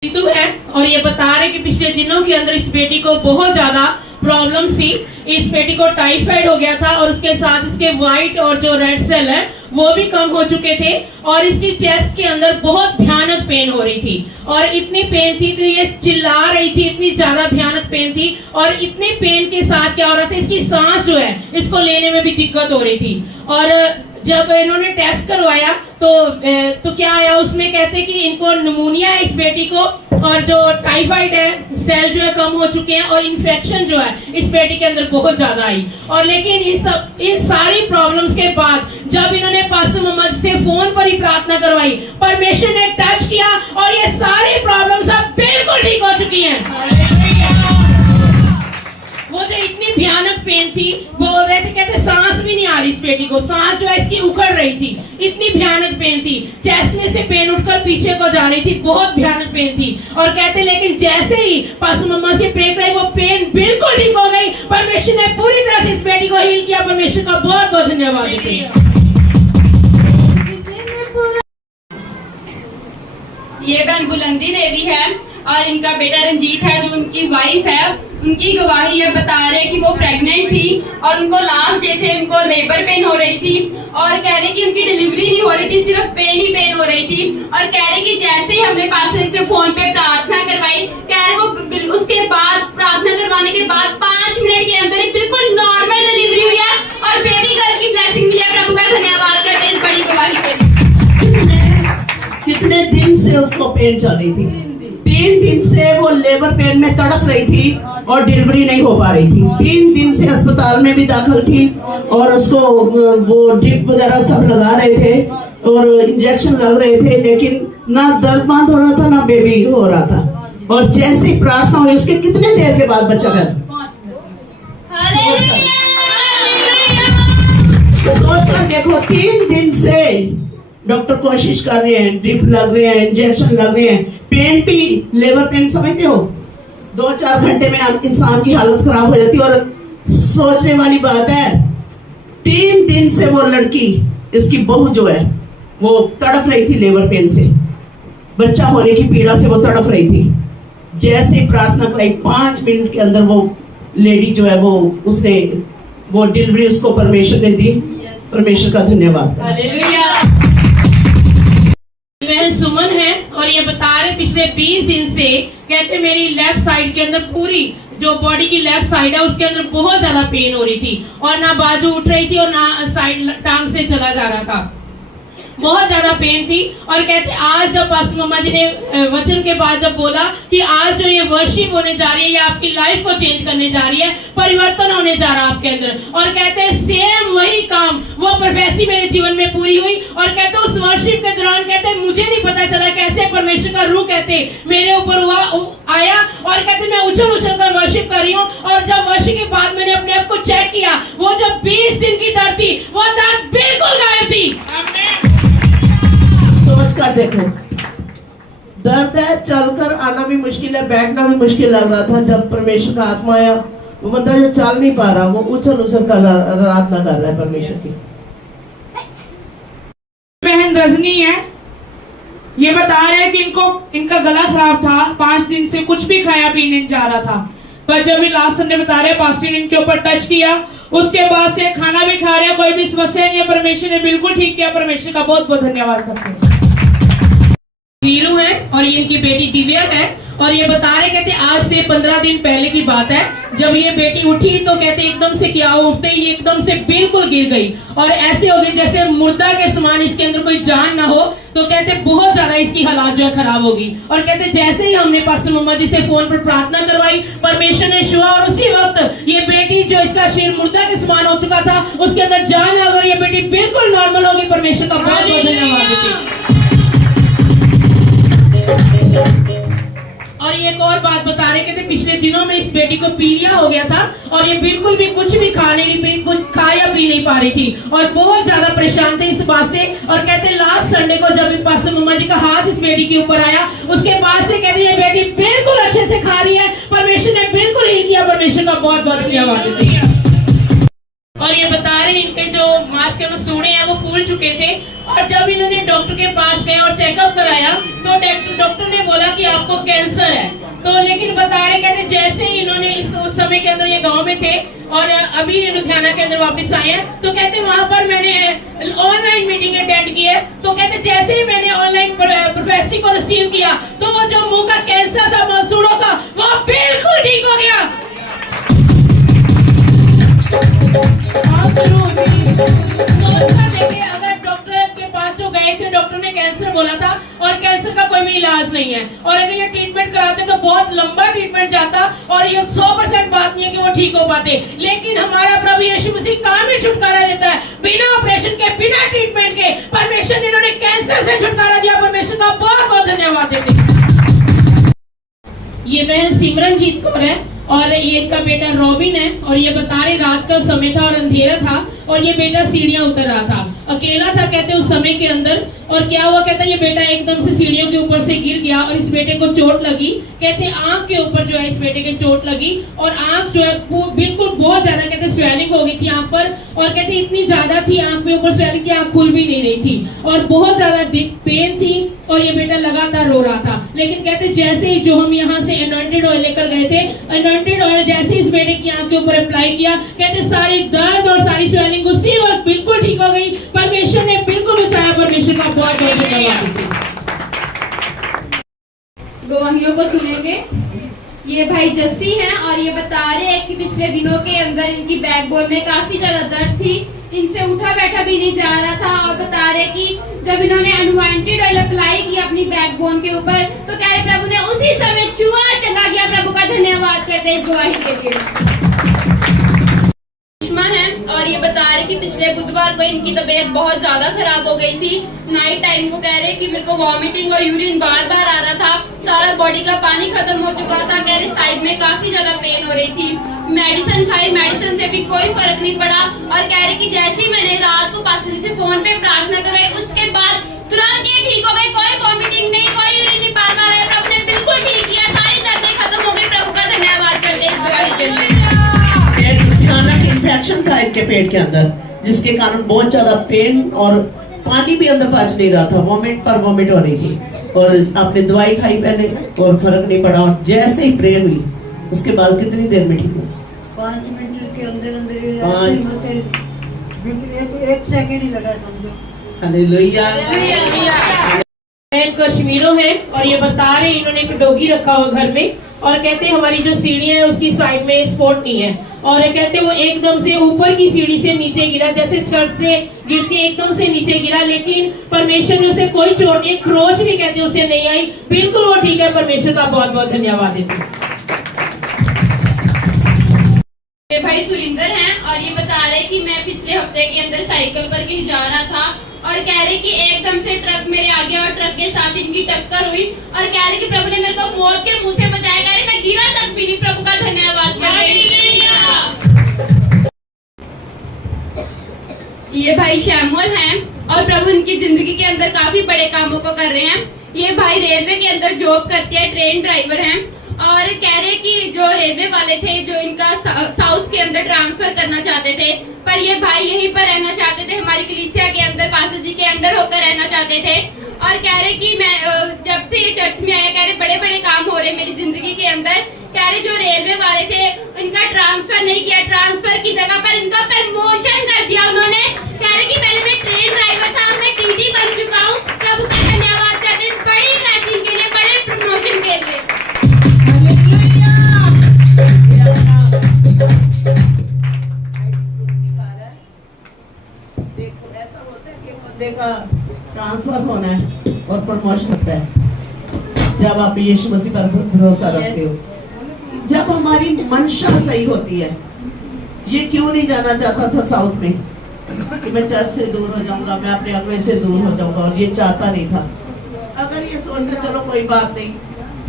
सिद्धू है और ये बता रहे कि पिछले दिनों के अंदर इस बेटी को बहुत ज्यादा प्रॉब्लम थी। इस बेटी को टाइफाइड हो गया था और उसके साथ इसके व्हाइट और जो रेड सेल है वो भी कम हो चुके थे। और इसकी चेस्ट के अंदर बहुत भयानक पेन हो रही थी, और इतनी पेन थी तो ये चिल्ला रही थी, इतनी ज्यादा भयानक पेन थी। और इतनी पेन के साथ क्या हो रहा था, इसकी सांस जो है इसको लेने में भी दिक्कत हो रही थी। और जब इन्होंने टेस्ट करवाया तो क्या आया, उसमें कहते कि इनको निमोनिया है इस बेटी को, और जो टाइफाइड है, सेल जो है कम हो चुके हैं, और इन्फेक्शन जो है इस बेटी के अंदर बहुत ज्यादा आई। और लेकिन इन सारी प्रॉब्लम्स के बाद जब इन्होंने पास्टर मम्मा से फोन पर ही प्रार्थना करवाई, परमेश्वर ने टच किया और ये सारी प्रॉब्लम्स अब बिल्कुल ठीक हो चुकी हैं। वो जो इतनी भयानक पेन थी, बोल रहे थे, कहते सांस भी नहीं आ रही इस बेटी को, सांस जो है इसकी उखड़ रही थी, इतनी भयानक पेन थी। चेस्ट में से पेन उठकर पीछे को जा रही थी, बहुत भयानक पेन थी। और कहते लेकिन जैसे ही पास्टर मम्मा से प्रे कराई वो पेन बिल्कुल ठीक हो गई। परमेश्वर ने पूरी तरह से इस बेटी को हील किया। परमेश्वर का बहुत बहुत धन्यवाद देते हैं। ये बहन बुलंदी देवी है और इनका बेटा रंजीत है जो उनकी वाइफ है। उनकी गवाही ये बता रहे हैं कि वो प्रेग्नेंट थी और उनको लास्ट डे थे, उनको लेबर पेन हो रही थी और कह रहे कि उनकी डिलीवरी नहीं हो रही थी, सिर्फ पेन ही पेन हो रही थी। और कह रहे कि जैसे ही हमने पास्टर से फोन पे प्रार्थना करवाई, कह रहे वो उसके बाद प्रार्थना करवाने के बाद 5 मिनट के अंदर ही बिल्कुल नॉर्मल डिलीवरी हुई है और बेबी गर्ल की ब्लेसिंग मिली है। प्रभु का धन्यवाद करते हैं इस बड़ी गवाही के लिए। कितने दिन से उसको पेन चल रही थी? 3 दिन से वो लेबर पेन में तड़प रही थी और डिलीवरी नहीं हो पा रही थी। 3 दिन से अस्पताल में भी दाखिल थी और उसको वो ड्रिप वगैरह सब लगा रहे थे और इंजेक्शन लग रहे थे, लेकिन ना दर्द बंद हो रहा था ना बेबी हो रहा था। और जैसे ही प्रार्थना हुई उसके कितने देर के बाद बच्चा पैदा। सोचकर देखो, 3 दिन से डॉक्टर कोशिश कर रहे हैं, ड्रिप लग रहे हैं, इंजेक्शन लग रहे हैं, पेन भी, लेबर पेन समझते हो 2-4 घंटे में इंसान की हालत खराब हो जाती है। और सोचने वाली बात है 3 दिन से वो लड़की, इसकी बहू जो है वो तड़प रही थी लेबर पेन से, बच्चा होने की पीड़ा से वो तड़प रही थी। जैसे ही प्रार्थना कराई 5 मिनट के अंदर वो लेडी जो है वो उसने वो डिलीवरी उसको परमेश्वर ने दी। परमेश्वर का धन्यवाद। हालेलुया। बहन सुमन है और ये बता रहे पिछले 20 दिन से कहते मेरी लेफ्ट साइड के अंदर पूरी जो बॉडी की लेफ्ट साइड है उसके अंदर बहुत ज्यादा पेन हो रही थी और ना बाजू उठ रही थी और ना साइड टांग से चला जा रहा था, बहुत ज्यादा पेन थी। और कहते आज जब पास्टर मम्मा जी ने वचन के बाद जब बोला कि आज जो ये वर्शिप होने जा रही है ये आपकी लाइफ को चेंज करने जा रही है, परिवर्तन होने जा रहा है आपके अंदर, और कहते हैं सेम वही काम वो प्रोफेसी मेरे जीवन में पूरी हुई। और कहते उस वर्शिप के दौरान कहते मुझे नहीं पता चला कैसे परमेश्वर का रूह कहते मेरे ऊपर हुआ आया और कहते मैं उछल उछल कर वर्शिप कर रही हूँ। और जब वर्शिप के बाद मैंने अपने आप को चेक किया, वो जो 20 दिन की दर्द थी वो दर्द बिल्कुल गायब थी। सोच कर देखो, दर्द है, चलकर आना भी मुश्किल है, बैठना भी मुश्किल लग रहा था। जब परमेश्वर का आत्मा आया, वो बंदा जो चल नहीं पा रहा वो उछल उछल कर आराधना कर रहा है परमेश्वर की। बहन रजनी है, ये बता रहे हैं कि इनका गला खराब था, 5 दिन से कुछ भी खाया भी नहीं जा रहा था, पर जब लास्ट संडे बता रहे पास्टर ने इनके ऊपर टच किया उसके बाद से खाना भी खा रहे हैं, कोई भी समस्या नहीं है, परमेश्वर ने बिल्कुल ठीक किया। परमेश्वर का बहुत बहुत धन्यवाद करते हैं। वीरू है और ये इनकी बेटी दिव्या है और ये बता रहे कहते आज से 15 दिन पहले की बात है, जब ये बेटी उठी तो कहते एकदम से क्या उठते ही एकदम से बिल्कुल गिर गई और ऐसे हो गई जैसे मुर्दा के समान, इसके अंदर कोई जान ना हो। तो कहते बहुत ज्यादा इसकी हालात जो है खराब होगी। और कहते जैसे ही हमने पास्टर मम्मा जी से फोन पर प्रार्थना करवाई, परमेश्वर ने छुआ और उसी वक्त ये बेटी जो इसका शरीर मुर्दा के समान हो चुका था उसके अंदर जान आ गई, ये बेटी बिल्कुल नॉर्मल होगी। परमेश्वर का बहुत बहुत धन्यवाद देते हैं। और ये एक और बात बता रहे कहते पिछले दिनों में इस बेटी को पीलिया हो गया था और ये बिल्कुल भी कुछ भी कुछ खाया पी नहीं पा रही थी और बहुत ज्यादा परेशान थे इस बात से। और कहते लास्ट संडे को जब पास्टर मम्मा जी का हाथ इस बेटी के ऊपर आया उसके बाद से कहते ये बेटी बिल्कुल अच्छे से खा रही है, परमेश्वर ने बिल्कुल हील किया। परमेश्वर का बहुत बहुत धन्यवाद देते हैं। और ये बता रहे इनके जो मांस के सूड़े हैं वो फूल चुके थे और जब इन्होंने डॉक्टर के पास गए और चेकअप कराया तो डॉक्टर ने बोला कि आपको कैंसर है। तो लेकिन बता रहे कहते जैसे ही इन्होंने उस समय के अंदर ये गांव में थे और अभी लुधियाना के अंदर वापस आए हैं, तो कहते वहां पर मैंने ऑनलाइन मीटिंग अटेंड की है। तो कहते जैसे ही मैंने ऑनलाइन प्रोफेसी को रिसीव किया तो वो जो मुंह का कैंसर था मसूड़ों का वो बिल्कुल ठीक हो गया। अगर डॉक्टर के पास जो गए थे डॉक्टर ने कैंसर बोला था और कैंसर का कोई भी इलाज नहीं है और अगर ये ट्रीटमेंट कराते तो बहुत लंबा ट्रीटमेंट जाता और ये 100% बात नहीं है कि वो ठीक हो पाते। लेकिन हमारा प्रभु यीशु मसीह काम ही छुटकारा देता है बिना ऑपरेशन के, बिना ट्रीटमेंट के। परमेश्वर ने इन्होंने कैंसर से छुटकारा दिया। परमेश्वर का बहुत बहुत धन्यवाद देते हैं। ये बहन सिमरनजीत कौर है और ये इनका बेटा रॉबिन है और ये बता रहे रात का समय था और अंधेरा था और ये बेटा सीढ़ियां उतर रहा था, अकेला था कहते उस समय के अंदर। और क्या हुआ कहता ये बेटा एकदम से सीढ़ियों के ऊपर से गिर गया और इस बेटे को चोट लगी। कहते आंख के ऊपर जो है इस बेटे के चोट लगी और आंख जो है बिल्कुल बहुत ज्यादा कहते स्वेलिंग हो गई थी आंख पर और कहते इतनी ज्यादा थी आंख के ऊपर स्वेलिंग की आंख खुल भी नहीं रही थी और बहुत ज्यादा पेन थी। और ये बेटा लगातार रो रहा था। लेकिन कहते जैसे ही जो हम यहाँ से एनॉइंटेड ऑयल लेकर गए थे, एनॉइंटेड ऑयल जैसे इस बेटे की आंख के ऊपर अप्लाई किया, कहते सारी दर्द और सारी स्वेलिंग उसी वक्त बिल्कुल ठीक हो गई। परमेश्वर ने बिल्कुल बचाया। परमेश्वर का बहुत बहुत धन्यवाद देते हैं। गवाहियों को सुनेंगे। ये भाई जस्सी हैं और ये बता रहे हैं कि पिछले दिनों के अंदर इनकी बैकबोन में काफी ज्यादा दर्द थी, इनसे उठा बैठा भी नहीं जा रहा था। और बता रहे कि जब इन्होंने अनवांटेड ऑयल अप्लाई किया अपनी बैकबोन के ऊपर तो क्या है, प्रभु ने उसी समय चुआ चंगा किया। प्रभु का धन्यवाद करते हैं इस गवाही के लिए। है और ये बता रहे कि पिछले बुधवार को इनकी तबीयत बहुत ज्यादा खराब हो गई थी। नाइट टाइम को कह रहे कि मेरे को वॉमिटिंग और यूरिन बार बार आ रहा था, सारा बॉडी का पानी खत्म हो चुका था। कह रहे साइड में काफी ज्यादा पेन हो रही थी, मेडिसिन खाई, मेडिसिन से भी कोई फर्क नहीं पड़ा। और कह रहे कि जैसे ही मैंने रात को पास्टर जी से फोन पे प्रार्थना करवाई उसके बाद तुरंत ये ठीक हो गई, कोई वॉमिटिंग नहीं, कोई यूरिन नहीं बार बार आया। प्रभु ने बिल्कुल ठीक किया, सारी दर्दें खत्म हो गई। प्रभु का धन्यवाद करते हैं इस गवाही के लिए। भयानक इन्फेक्शन था इनके पेट के अंदर, जिसके कारण बहुत ज्यादा पेन और पानी भी अंदर पच नहीं रहा था, वॉमिट पर वॉमिट हो रही थी। और आपने दवाई खाई पहले और फर्क नहीं पड़ा, और जैसे ही प्रेयर हुई उसके बाद कितनी देर में ठीक हो? 5 मिनट के अंदर अंदर एक सेकंड ही लगा समझो। हालेलुया। बहन कश्मीरों है और ये बता रहे इन्होंने एक डॉगी रखा हुआ घर में, और कहते हमारी जो सीढ़ियां है उसकी साइड में स्पॉट नहीं है, और कहते वो एकदम से ऊपर की सीढ़ी से नीचे गिरा, जैसे छत से गिरती एकदम से नीचे गिरा। लेकिन परमेश्वर ने उसे कोई चोट नहीं, खरोच भी कहते उसे नहीं आई, बिल्कुल वो ठीक है। परमेश्वर का बहुत बहुत धन्यवाद देते हैं। ये भाई सुरिंदर हैं और ये बता रहे कि मैं पिछले हफ्ते के अंदर साइकिल पर कहीं जा रहा था और कह रहे कि एकदम से ट्रक मेरे आगे और ट्रक के साथ इनकी टक्कर हुई, और कह रहे कि प्रभु ने मेरे को मौत के मुंह से बचाया। कह रहे मैं गिरा तक भी नहीं। प्रभु का धन्यवाद कर रहे हैं। ये भाई शैमुअल हैं और प्रभु इनकी जिंदगी के अंदर काफी बड़े कामों को कर रहे हैं। ये भाई रेलवे के अंदर जॉब करते हैं, ट्रेन ड्राइवर हैं, और कह रहे कि जो रेलवे वाले थे जो इनका साउथ के अंदर ट्रांसफर करना चाहते थे, पर ये भाई यहीं पर रहना चाहते थे, हमारी कलीसिया के अंदर पास्टर जी के अंडर होकर रहना चाहते थे। और कह रहे कि मैं जब से ये चर्च में आया, कह रहे बड़े बड़े काम हो रहे मेरी जिंदगी के अंदर। कह रहे जो रेलवे वाले थे इनका ट्रांसफर नहीं किया, ट्रांसफर की जगह पर इनका प्रमोशन कर दिया उन्होंने। कह रहे कि पहले मैं ट्रेन ड्राइवर था, मैं टीटी बन चुका हूँ। प्रभु का धन्यवाद करते हैं बड़ी ब्लेसिंग के लिए, बड़े प्रमोशन के लिए। देखो ऐसा होता है कि बंदे का ट्रांसफर होना है और प्रमोशन होता है जब आप यीशु मसीह पर भरोसा रखते हो, जब हमारी मंशा सही होती है। ये क्यों नहीं जाना चाहता था साउथ में कि मैं चर्च से दूर हो जाऊंगा, मैं अपने अगवे से दूर हो जाऊंगा, और ये चाहता नहीं था। अगर ये सोचता चलो कोई बात नहीं,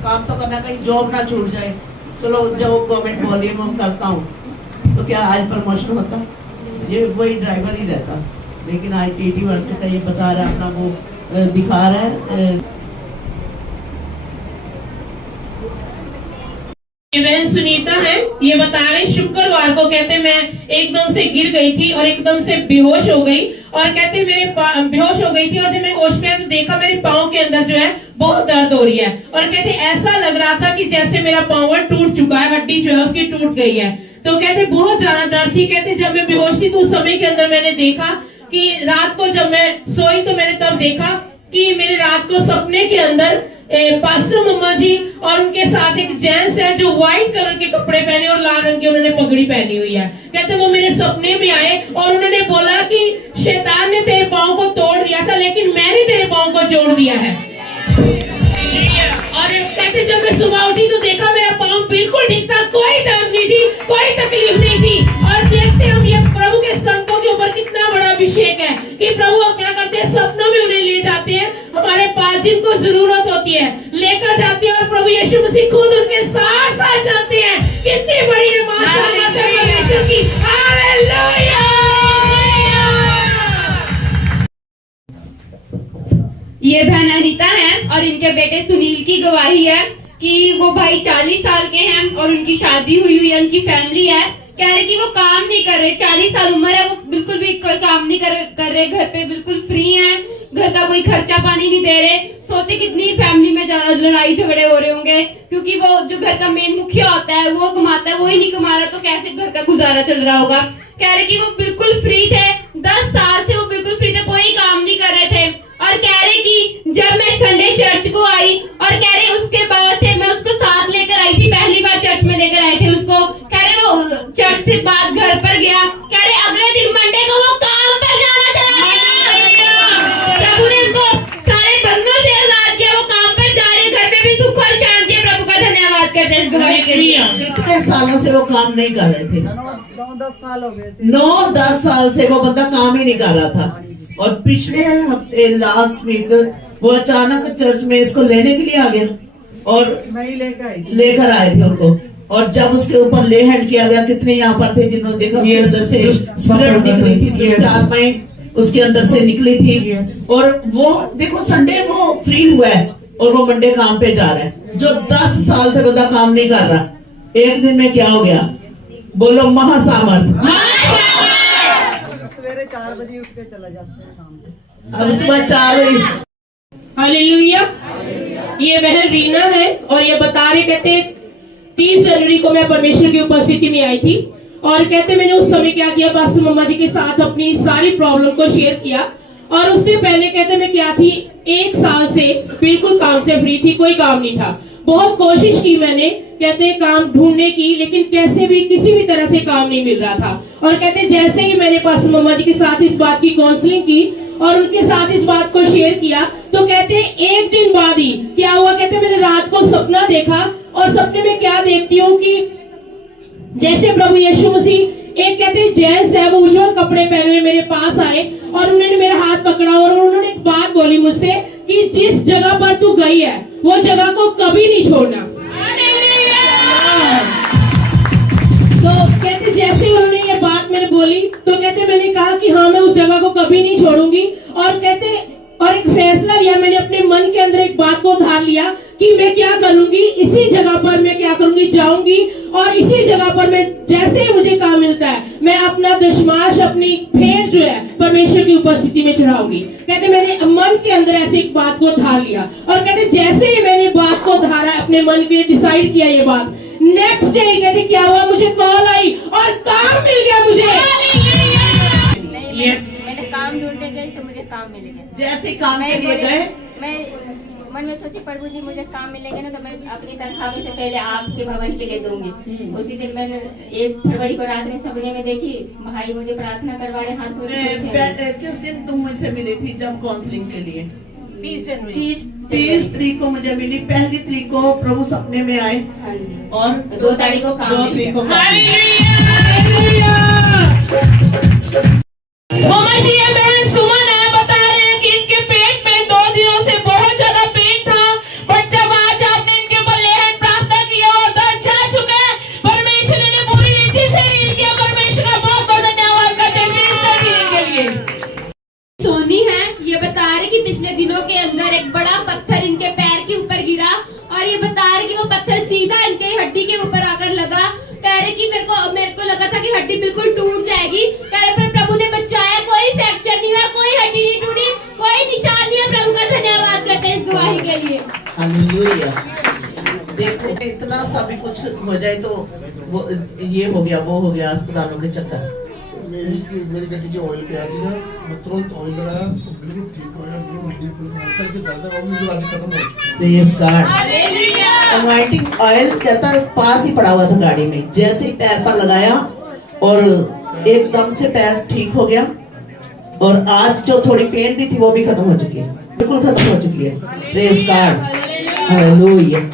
काम तो करना, कहीं जॉब ना छूट जाए, चलो जब गवर्नमेंट बोली मैं करता हूँ, तो क्या आज प्रमोशन होता? ये वही ड्राइवर ही रहता। लेकिन आज टीटी बन चुका, ये बता रहा है अपना वो दिखा रहा है। ये बहन सुनीता है, ये बता रहे शुक्रवार को कहते मैं एकदम से गिर गई थी और एकदम से बेहोश हो गई, और कहते मेरे बेहोश हो गई थी, और जब मैं होश में आया तो देखा मेरे पाँव के अंदर जो है बहुत दर्द हो रही है, और कहते ऐसा लग रहा था कि जैसे मेरा पाँव टूट चुका है, हड्डी जो है उसकी टूट गई है। तो कहते बहुत ज्यादा दर्द थी। कहते जब मैं बेहोश थी तो उस समय के अंदर मैंने देखा कि रात को जब मैं सोई तो मैंने तब देखा कि मेरे रात को सपने के अंदर पास्टर मम्मा जी और उनके साथ एक जेंट्स है जो व्हाइट कलर के कपड़े पहने और लाल रंग की उन्होंने पगड़ी पहनी हुई है। कहते वो मेरे सपने में आए और उन्होंने बोला कि शैतान ने तेरे पाँव को तोड़ दिया था, लेकिन मैंने तेरे पाँव को जोड़ दिया है। और कहते जब मैं सुबह उठी तो देखा मेरा पाँव बिल्कुल ठीक था, कोई दर्द नहीं थी, कोई तकलीफ नहीं थी। और देखते हम ये प्रभु के संतों के ऊपर कितना बड़ा अभिषेक है कि प्रभु क्या करते हैं, सपनों में उन्हें ले जाते हैं, हमारे पास जिनको जरूरत होती है लेकर जाते हैं, और प्रभु यीशु मसीह खुद उनके साथ साथ चलते हैं। कितनी बड़ी है परमेश्वर की। हालेलुया। ये बहन अनीता है और इनके बेटे सुनील की गवाही है कि वो भाई 40 साल के हैं और उनकी शादी हुई है, उनकी फैमिली है। कह रहे कि वो काम नहीं कर रहे, 40 साल उम्र है, वो बिल्कुल भी कोई काम नहीं कर रहे, घर पे बिल्कुल फ्री हैं, घर का कोई खर्चा पानी नहीं दे रहे। सोचते कितनी फैमिली में लड़ाई झगड़े हो रहे होंगे, क्योंकि वो जो घर का मेन मुखिया होता है वो कमाता है, वो ही नहीं कमा रहा तो कैसे घर का गुजारा चल रहा होगा। कह रहे कि वो बिल्कुल फ्री थे, 10 साल से वो बिल्कुल फ्री थे, कोई काम नहीं कर रहे थे। और कह रहे कि जब मैं संडे चर्च को आई, और कह रहे उसके बाद से मैं उसको साथ लेकर आई थी, पहली बार चर्च में लेकर आए थे उसको। कह रहे वो चर्च से बाद घर पर गया, कह रहे अगले दिन मंडे को वो काम पर जाना चला गया। प्रभु ने उनको सारे बंधनों से आजाद किया, वो काम पर जा रहे, घर पे भी सुख और शांति है। प्रभु का धन्यवाद करते हैं इस गवाही के लिए। कितने सालों से वो काम नहीं कर रहे थे? 9-10 साल हो गए थे। 9-10 साल से वो बंदा काम ही नहीं कर रहा था। और पिछले हफ्ते लास्ट वीक वो अचानक चर्च में इसको लेने के लिए आ गया और मैं ही लेकर आए थे उनको। और जब उसके ऊपर ले हैंड किया गया, कितने यहाँ पर थे जिन्होंने देखा उसके अंदर से स्पिरिट निकली थी, दुष्ट आत्माएं उसके अंदर से निकली थी। और वो देखो संडे वो फ्री हुआ है और वो मंडे काम पे जा रहा है। जो 10 साल से बंदा काम नहीं कर रहा, एक दिन में क्या हो गया? बोलो महासामर्थ। सवेरे 4 बजे उठ के चला जाते हैं काम पे। अब सुबह 4 बजे। हालेलुया। ये बहन रीना है और ये बता रहे, कहते 30 जनवरी को मैं परमेश्वर की उपस्थिति में आई थी और कहते मैंने उस समय क्या किया, पास्टर मम्मा जी के साथ अपनी सारी प्रॉब्लम को शेयर किया। और उससे पहले कहते मैं क्या थी, 1 साल से बिल्कुल काम से फ्री थी, कोई काम नहीं था। बहुत कोशिश की मैंने, कहते काम ढूंढने की, लेकिन कैसे भी किसी भी तरह से काम नहीं मिल रहा था। और कहते जैसे ही मैंने पास्टर मम्मा जी के साथ इस बात की काउंसलिंग की और उनके साथ इस बात को शेयर किया, तो कहते 1 दिन बाद ही क्या हुआ, कहते मैंने रात को सपना देखा। और सपने में क्या देखती हूँ कि जैसे प्रभु यीशु मसीह, एक कहते जेंट्स है वो उज्जवल कपड़े पहने हुए मेरे पास आए और उन्होंने मेरा हाथ पकड़ा और उन्होंने एक बात बोली मुझसे कि जिस जगह पर तू गई है वो जगह को कभी नहीं छोड़ना। तो कहते जैसे उन्होंने ये बात मैंने बोली तो कहते मैंने कहा कि हाँ मैं उस जगह को कभी नहीं छोड़ूंगी। और कहते और एक फैसला लिया मैंने अपने मन के अंदर, एक बात को धार लिया कि मैं क्या करूंगी, इसी जगह पर मैं क्या करूंगी, जाऊंगी और इसी जगह पर मैं जैसे ही मुझे काम मिलता है मैं अपना दशमाश, अपनी भेंट जो है परमेश्वर की उपस्थिति में चढ़ाऊंगी। कहते मैंने मन के अंदर ऐसे एक बात को धार लिया और कहते जैसे ही मैंने बात को धारा, अपने मन के डिसाइड किया ये बात, नेक्स्ट डे कहते क्या हुआ, मुझे कॉल आई और काम मिल गया मुझे। मैंने काम ढूंढने गई तो मुझे काम मिल गया। जैसे काम के लिए गए, मैं मन में सोची प्रभु जी मुझे काम मिलेगा ना तो मैं अपनी तनख्वाह में से पहले आपके भवन के लिए दूंगी। उसी दिन मैंने 1 फरवरी को रात में सपने में देखी, भाई मुझे प्रार्थना करवाने हाथ जोड़े। किस दिन तुम मुझसे मिली थी जब काउंसलिंग के लिए? 30 जनवरी। 30 तारीख को मुझे मिली। 1 तारीख को प्रभु सपने में आए और 2 तारीख को काम 2 तारीख को मम्मा जी ये बहन सुमन है, बता रहे हैं कि इनके पेट में 2 दिनों से बहुत ज्यादा पेन था, बट जब आज आपने इनके ऊपर लेहन प्रार्थना किया और दर्द जा चुका है, परमेश्वर ने पूरी रीति से हील किया। परमेश्वर का बहुत बहुत धन्यवाद करते हैं इस हीलिंग के लिए। सोनी है, ये बता रहे कि पिछले दिनों के अंदर एक बड़ा पत्थर इनके पैर के ऊपर गिरा और ये बता रहे कि वो पत्थर सीधा इनके हड्डी के ऊपर आकर लगा। कह रहे कि मेरे को लगा था कि हड्डी बिल्कुल टूट जाएगी, कह रहे पर प्रभु ने बचाया, कोई फ्रैक्चर नहीं हुआ, कोई हड्डी नहीं टूटी, कोई निशान नहीं है। प्रभु का धन्यवाद करते हैं इस गवाही के लिए। हालेलुया। देखो इतना सा भी कुछ हो जाए तो वो ये हो गया, वो हो गया, अस्पतालों के चक्कर। मेरी गड्डी जो ऑयल पे आज मैं तुरंत ऑयल लगाया तो बिल्कुल ठीक हो गया, बिल्कुल दर्द बिल्कुल आज खत्म हो चुका। Praise God. अनॉइंटिंग ऑयल कहता है पास ही पड़ा हुआ था गाड़ी में, जैसे ही पैर पर लगाया और एकदम से पैर ठीक हो गया। और आज जो थोड़ी पेन भी थी वो भी खत्म हो चुकी है, बिल्कुल खत्म हो चुकी है। Praise God. हालेलुया।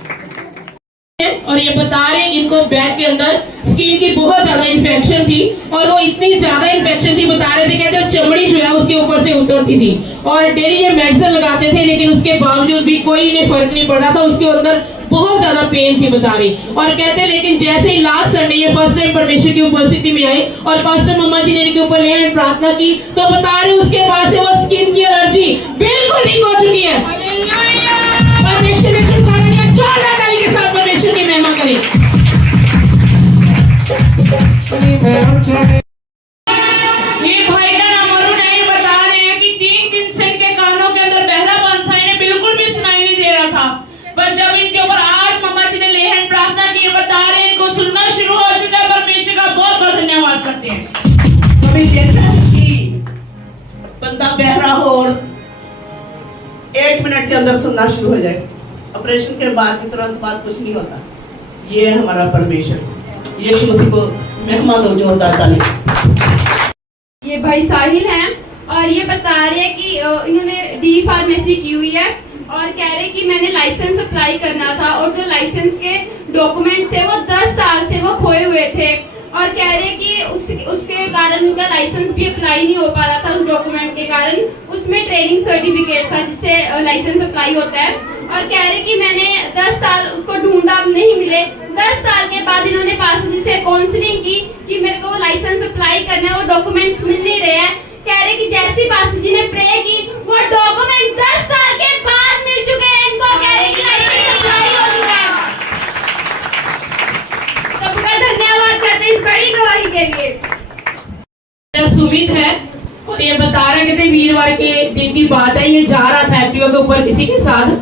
और ये बता रहे इनको बैक के अंदर स्किन की बहुत ज्यादा इन्फेक्शन थी और वो इतनी ज्यादा इन्फेक्शन थी, बता रहे थे कहते चमड़ी जो है उसके ऊपर से उतरती थी और डेली ये मेडिसिन लगाते थे, लेकिन उसके बावजूद भी कोई इन्हें फर्क नहीं पड़ रहा था। उसके अंदर बहुत ज्यादा पेन थी बता रही। और कहते लेकिन जैसे ही लास्ट संडे ये फर्स्ट टाइम परमेश्वर की उपस्थिति में आए और पास्टर मम्मा जी ने इनके ऊपर ले प्रार्थना की तो बता रहे उसके बाद से वो स्किन की एलर्जी बिल्कुल ठीक हो चुकी है। परमेश्वर ने छुटकारा दिया। जोरदार ताली के साथ परमेश्वर की महिमा करें। ये भाई का नाम अरुण है, बता रहे हैं कि 3 दिन से इनके कानों के बंदा बहरा हो और 1 मिनट के अंदर सुनना शुरू हो जाए, ऑपरेशन के बाद तुरंत बाद कुछ नहीं होता। ये है हमारा परमेश्वर। यीशु मसीह को महिमा दो जो दाता ने। ये भाई साहिल हैं और ये बता रहे हैं कि इन्होंने डी फार्मेसी की हुई है और कह रहे कि मैंने लाइसेंस अप्लाई करना था और जो लाइसेंस के डॉक्यूमेंट्स थे वो 10 साल से वो खोए हुए थे और कह रहे कि उसके कारण उनका लाइसेंस भी अप्लाई नहीं हो पा रहा था उस डॉक्यूमेंट के कारण। उसमें ट्रेनिंग सर्टिफिकेट था जिससे लाइसेंस अप्लाई होता है और कह रहे कि मैंने 10 साल उसको ढूंढा, अब नहीं मिले। 10 साल के बाद इन्होंने पास्टर जी से काउंसलिंग की कि मेरे को लाइसेंस अप्लाई करना है, वो डॉक्यूमेंट्स मिल नहीं रहे हैं। कह रहे कि जैसी पास्टर जी ने प्रे की वो डॉक्यूमेंट 10 साल के बाद मिल चुके हैं इनको। कह रहे कि लाइसेंस अप्लाई हो चुका है। प्रभु का धन्यवाद करते हैं इस बड़ी गवाही के लिए। मेरा सुमित है और ये बता रहे कहते वीरवार के दिन की बात है, ये जा रहा था एक्टिवा के ऊपर किसी के साथ,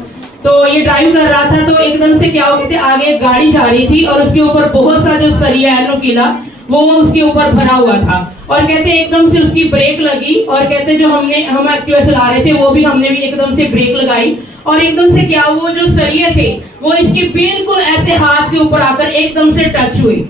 तो ये ड्राइव कर रहा था तो एकदम से क्या हो गया, आगे एक गाड़ी जा रही थी और उसके ऊपर बहुत सा जो सरिया है नुकीला वो उसके ऊपर भरा हुआ था और कहते एकदम से उसकी ब्रेक लगी और कहते जो हम एक्टिवा चला रहे थे वो भी हमने भी एकदम से ब्रेक लगाई और एकदम से क्या वो जो सरिये थे वो इसके बिल्कुल ऐसे हाथ के ऊपर आकर एकदम से टच हुई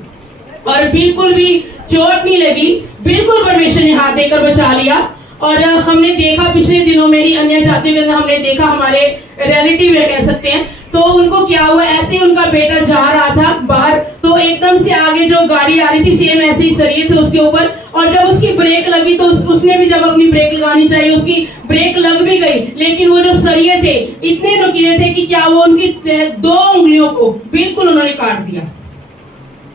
और बिल्कुल भी चोट नहीं लगी, बिल्कुल परमेश्वर ने हाथ देकर बचा लिया। और हमने देखा पिछले दिनों में ही अन्य जातियों के अंदर हमने देखा, हमारे रिलेटिव कह सकते हैं, तो उनको क्या हुआ, ऐसे ही उनका बेटा जा रहा था बाहर तो एकदम से आगे जो गाड़ी आ रही थी सेम ऐसे ही सरिये थे उसके ऊपर और जब उसकी ब्रेक लगी तो उसने भी जब अपनी ब्रेक लगानी चाहिए उसकी ब्रेक लग भी गई, लेकिन वो जो सरिये थे इतने नुकीले थे कि क्या वो उनकी 2 उंगलियों को बिल्कुल उन्होंने काट दिया।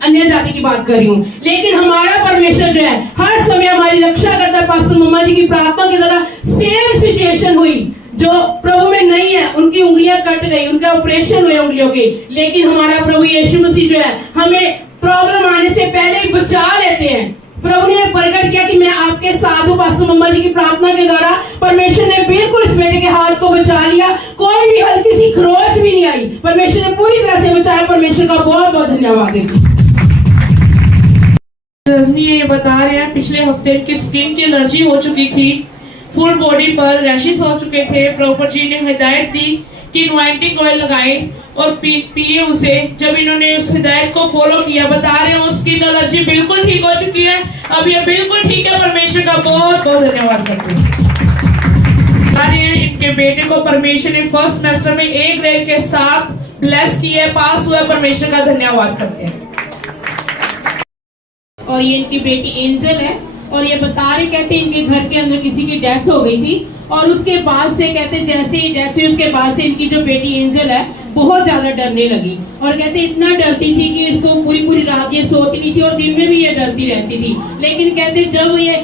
अन्य जाति की बात कर रही हूँ, लेकिन हमारा परमेश्वर जो है हर समय हमारी रक्षा करता है। पास्टर मम्मा जी की प्रार्थना की तरह सेम सिचुएशन हुई, जो प्रभु में नहीं है उनकी उंगलियां कट गई, उनका ऑपरेशन हुए उंगलियों के, लेकिन हमारा प्रभु यीशु मसीह जो है हमें प्रॉब्लम आने से पहले ही बचा लेते हैं। प्रभु ने प्रकट किया कि मैं आपके साथ हूँ। पास्टर मम्मा जी की प्रार्थना के द्वारा परमेश्वर ने बिल्कुल इस बेटे के हाथ को बचा लिया, कोई भी हल्की सी खरोच भी नहीं आई, परमेश्वर ने पूरी तरह से बचाया। परमेश्वर का बहुत बहुत धन्यवाद देती हूँ। रजनी ये बता रहे हैं पिछले हफ्ते इनकी स्किन की एलर्जी हो चुकी थी, फुल बॉडी पर रैशेस हो चुके थे। प्रॉफिट जी ने हिदायत दी कि इनवाइटिंग ऑयल लगाएं और पिए उसे। जब इन्होंने उस हिदायत को फॉलो किया, बता रहे हैं स्किन एलर्जी बिल्कुल ठीक हो चुकी है, अब ये बिल्कुल ठीक है। परमेश्वर का बहुत बहुत धन्यवाद करते हैं। बता रहे हैं इनके बेटे को परमेश्वर ने फर्स्ट सेमेस्टर में A ग्रेड के साथ ब्लेस किया, पास हुआ। परमेश्वर का धन्यवाद करते हैं। और ये इनकी बेटी एंजल है और ये बता रहे कहते इनके घर के अंदर किसी की डेथ हो गई थी और उसके बाद से कहते जैसे ही डेथ हुई उसके बाद से इनकी जो बेटी एंजल है बहुत ज्यादा डरने लगी और कहते इतना डरती थी कि इसको पूरी रात ये सोती नहीं थी और दिन में भी ये डरती रहती थी। लेकिन कहते जब ये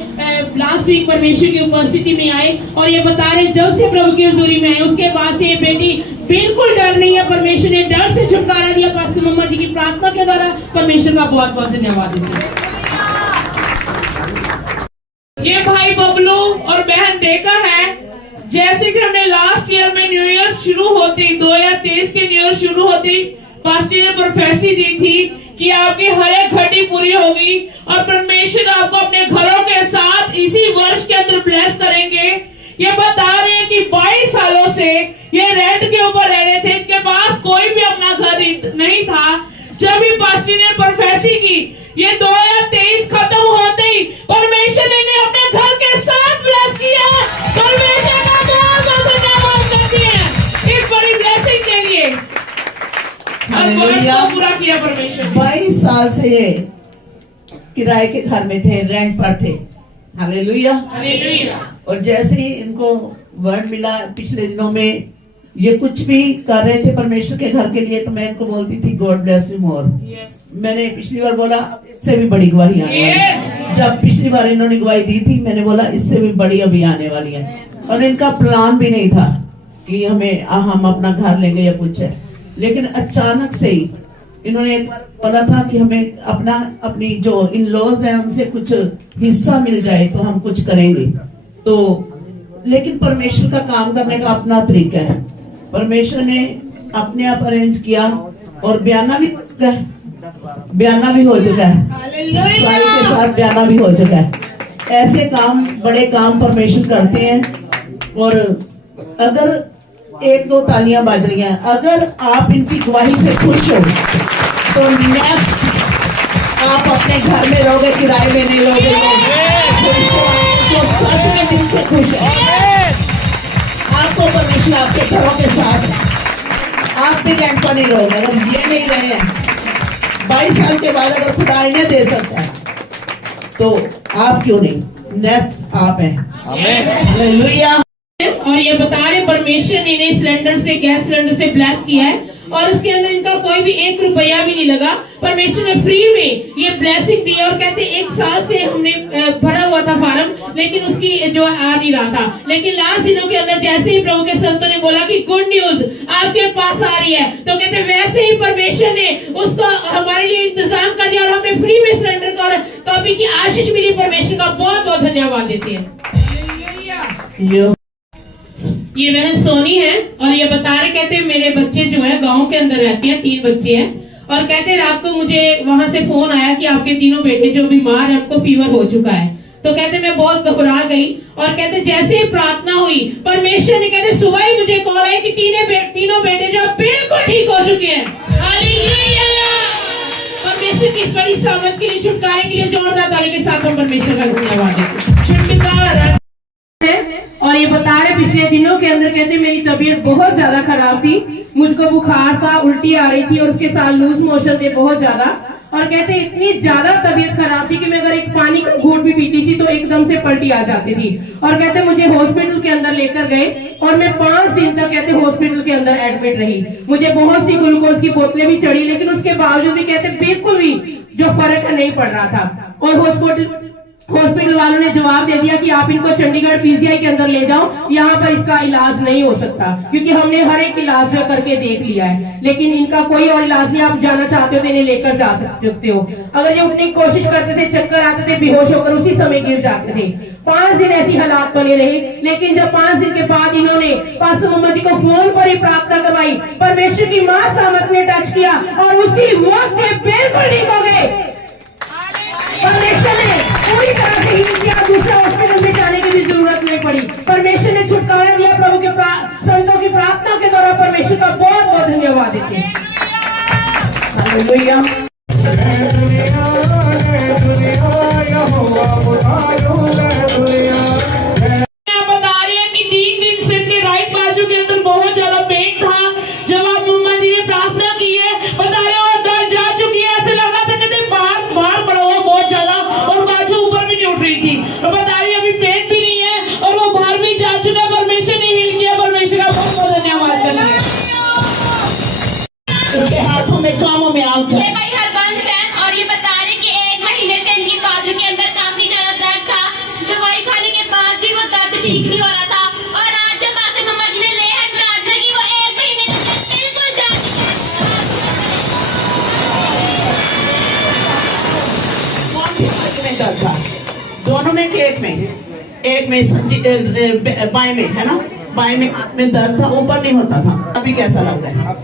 लास्ट वीक परमेश्वर की उपस्थिति में आए और ये बता रहे जब से प्रभु की हुजूरी में आए उसके बाद से ये बेटी बिल्कुल डर नहीं है। परमेश्वर ने डर से छुटकारा दिया पास्टर मम्मा जी की प्रार्थना के द्वारा। परमेश्वर का बहुत बहुत धन्यवाद देते हैं। ये भाई बबलू और बहन देखा है, जैसे कि हमने लास्ट ईयर में न्यू ईयर शुरू होती 2023 के न्यू ईयर शुरू होती पास्टर ने प्रोफेसी दी थी कि आपकी हर एक घटी पूरी होगी और परमेश्वर आपको अपने घरों के साथ इसी वर्ष के अंदर ब्लेस करेंगे। ये बता रहे हैं कि 22 सालों से ये रेंट के ऊपर रह रहे थे, इनके पास कोई भी अपना घर नहीं था। जब भी पास्टर ने प्रोफेसी की ये 2023 खत्म होते ही परमेश्वर ने अपने घर के साथ ब्लेस किया। परमेश्वर का बहुत बहुत धन्यवाद करती है इस बड़ी ब्लेसिंग के लिए। हालेलुया। पूरा किया परमेश्वर ने। 22 साल से ये किराए के घर में थे, रेंट पर थे। हालेलुया। हालेलुया। और जैसे ही इनको वर्ड मिला पिछले दिनों में ये कुछ भी कर रहे थे परमेश्वर के घर के लिए, तो मैं इनको बोलती थी गॉड ब्लेस यू मोर। मैंने पिछली बार बोला इससे भी बड़ी गवाही आने वाली है। जब पिछली बार इन्होंने गवाही दी थी मैंने बोला इससे भी बड़ी अभी आने वाली है। और इनका प्लान भी नहीं था कि हम अपना घर लेंगे या कुछ है, लेकिन अचानक से ही इन्होंने एक बार बोला था कि हमें अपनी जो इन लॉज है उनसे कुछ हिस्सा मिल जाए तो हम कुछ करेंगे। तो लेकिन परमेश्वर का काम करने का अपना तरीका है। परमेश्वर ने अपने आप अरेंज किया और बयाना भी हो चुका है, बयाना भी हो चुका है, साई के साथ बयाना भी हो चुका है। ऐसे काम, बड़े काम परमेश्वर करते हैं। और अगर एक दो तालियां बज रही हैं, अगर आप इनकी गवाही से खुश हो तो नेक्स्ट आप अपने घर में रहोगे, किराए में नहीं रहोगे, जो सच में दिल से खुश है, आपको परमेश्वर आपके घरों के साथ, आप भी रेंट पर नहीं रहोगे। अगर ये नहीं रहे हैं 22 साल के बाद, अगर खुदा इन्हें दे सकता है तो आप क्यों नहीं? नेक्स्ट आप हैं। हालेलुया। और ये बता रहे परमेश्वर ने इन्हें सिलेंडर से, गैस सिलेंडर से ब्लेस किया है और उसके अंदर इनका कोई भी 1 रुपया भी नहीं लगा। परमेश्वर ने फ्री में ये ब्लेसिंग दी और कहते 1 साल से हमने भरा हुआ था फार्म, लेकिन उसकी जो आ नहीं रहा था, लेकिन लास्ट दिनों के अंदर जैसे ही प्रभु के संतों ने बोला कि गुड न्यूज आपके पास आ रही है, तो कहते वैसे ही परमेश्वर ने उसको हमारे लिए इंतजाम कर दिया और हमें फ्री में सिलेंडर का और कॉपी की आशीष मिली। परमेश्वर का बहुत बहुत धन्यवाद देते हैं। ये बहन सोनी है और ये बता रहे, कहते मेरे बच्चे जो है गांव के अंदर रहते हैं, 3 बच्चे हैं, और कहते रात को मुझे वहां से फोन आया कि आपके तीनों बेटे जो बीमार है उनको फीवर हो चुका है। तो कहते मैं बहुत घबरा गई और कहते जैसे ही प्रार्थना हुई परमेश्वर ने, कहते सुबह ही मुझे कॉल आई कि तीनों बेटे जो बिल्कुल ठीक हो चुके हैं। हालेलुया। परमेश्वर की इस बड़ी सामर्थ के लिए, छुटकारे के लिए जोरदार ताली के साथ हम परमेश्वर का धन्यवाद देते हैं। और ये बता रहे पिछले दिनों के अंदर कहते मेरी तबीयत बहुत ज्यादा खराब थी, मुझको बुखार था, उल्टी आ रही थी और उसके साथ लूज मोशन थे बहुत ज्यादा। और कहते इतनी ज्यादा तबीयत खराब थी कि मैं अगर एक पानी का घूंट भी पीती थी तो एकदम से पलटी आ जाती थी। और कहते मुझे हॉस्पिटल के अंदर लेकर गए और मैं 5 दिन तक कहते हॉस्पिटल के अंदर एडमिट रही। मुझे बहुत सी ग्लूकोज की बोतलें भी चढ़ी, लेकिन उसके बावजूद भी कहते बिल्कुल भी जो फर्क नहीं पड़ रहा था। और हॉस्पिटल वालों ने जवाब दे दिया कि आप इनको चंडीगढ़ पीजीआई के अंदर ले जाओ, यहाँ पर इसका इलाज नहीं हो सकता, क्योंकि हमने हर एक इलाज करके देख लिया है, लेकिन इनका कोई और इलाज नहीं। आप जाना चाहते हो तो इन्हें लेकर जा सकते हो। अगर ये उठने की कोशिश करते थे, चक्कर आते थे, बेहोश होकर उसी समय गिर जाते थे। 5 दिन ऐसी हालात बने रहे, लेकिन जब 5 दिन के बाद इन्होंने पास्टर मोहम्मद जी को फोन पर ही प्रार्थना करवाई, परमेश्वर की मां सामर्थ ने टच किया और उसी वक्त बिल्कुल ठीक हो गए। परमेश्वर ने पूरी तरह से हील किया, दूसरा हॉस्पिटल में जाने की भी जरूरत नहीं पड़ी। परमेश्वर ने छुटकारा दिया। प्रभु के संतों की प्रार्थना के द्वारा परमेश्वर का बहुत बहुत धन्यवाद देते हैं। हालेलुया। बता रहे हैं कि 3 दिन से इनके राइट बाजू के अंदर बहुत ज्यादा पेन था। जब आप मम्मा जी ने प्रार्थना की है, बता रहे और दर्द जा चुकी है, ऐसे लगा था कहते बाहर पड़ा हुआ बहुत ज्यादा और बाजू ऊपर भी नहीं उठ रही थी। और बता रही अभी पेन भी नहीं है और वो बाहर भी जा चुका। परमेश्वर ने हिल किया। परमेश्वर का बहुत बहुत धन्यवाद करना है। उसके हाथों में, कामों में आउट ये भाई हरबंस है और ये बता रहे कि 1 महीने से इनकी बाजू के अंदर काफी ज्यादा दर्द था। दवाई खाने के बाद भी वो दर्द ठीक नहीं हो रहा था। और आज जब पास्टर मम्मा जी ने ले हाथ प्रार्थना की, वो 1 महीने से बिल्कुल जा दर्द था। दोनों में एक में बाएं में है ना, बाएं में दर्द था, ऊपर नहीं होता था। अभी कैसा लग रहा है?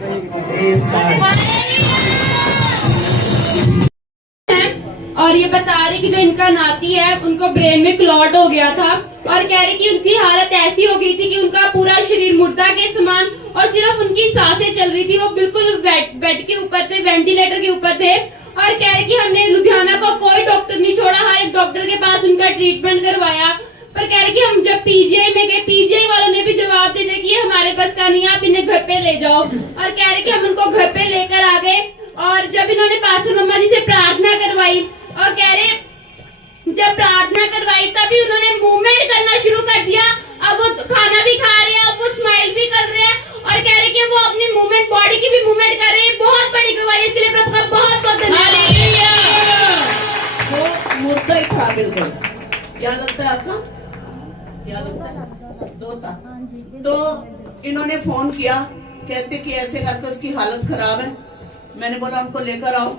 और ये बता रही कि जो इनका नाती है उनको ब्रेन में क्लॉट हो गया था और कह रही कि उनकी हालत ऐसी हो गई थी कि उनका पूरा शरीर मुर्दा के समान और सिर्फ उनकी सांसें चल रही थी। वो बिल्कुल बेड के ऊपर थे, वेंटिलेटर के ऊपर थे। और कह रहे कि हमने लुधियाना का कोई डॉक्टर नहीं छोड़ा, हर एक डॉक्टर के पास उनका ट्रीटमेंट करवाया। पर कह रहे कि हम जब पीजीआई में गए, पीजीआई वालों ने भी जवाब दे दिया कि ये हमारे बस का नहीं, आप इन्हें घर पे ले जाओ। और कह रहे कि हम उनको घर पे लेकर आ गए और जब इन्होंने पास्टर मम्मा जी से प्रार्थना करवाई और कह रहे जब प्रार्थना करवाई तभी उन्होंने मूवमेंट करना शुरू कर दिया। अब वो खाना भी खा रहे हैं, अब वो स्माइल भी कर रहे हैं और कह रहे कि वो अपनी मूवमेंट, बॉडी की भी मूवमेंट कर रहे हैं। बहुत बड़ी गवाही, इसके लिए प्रभु का बहुत बहुत धन्यवाद। वो मुद्दा ही था बिल्कुल। क्या लगता है आपका? क्या लगता है? 2 था। तो इन्होंने फोन किया, कहते कि ऐसे करके उसकी हालत खराब है। मैंने बोला उनको लेकर आओ,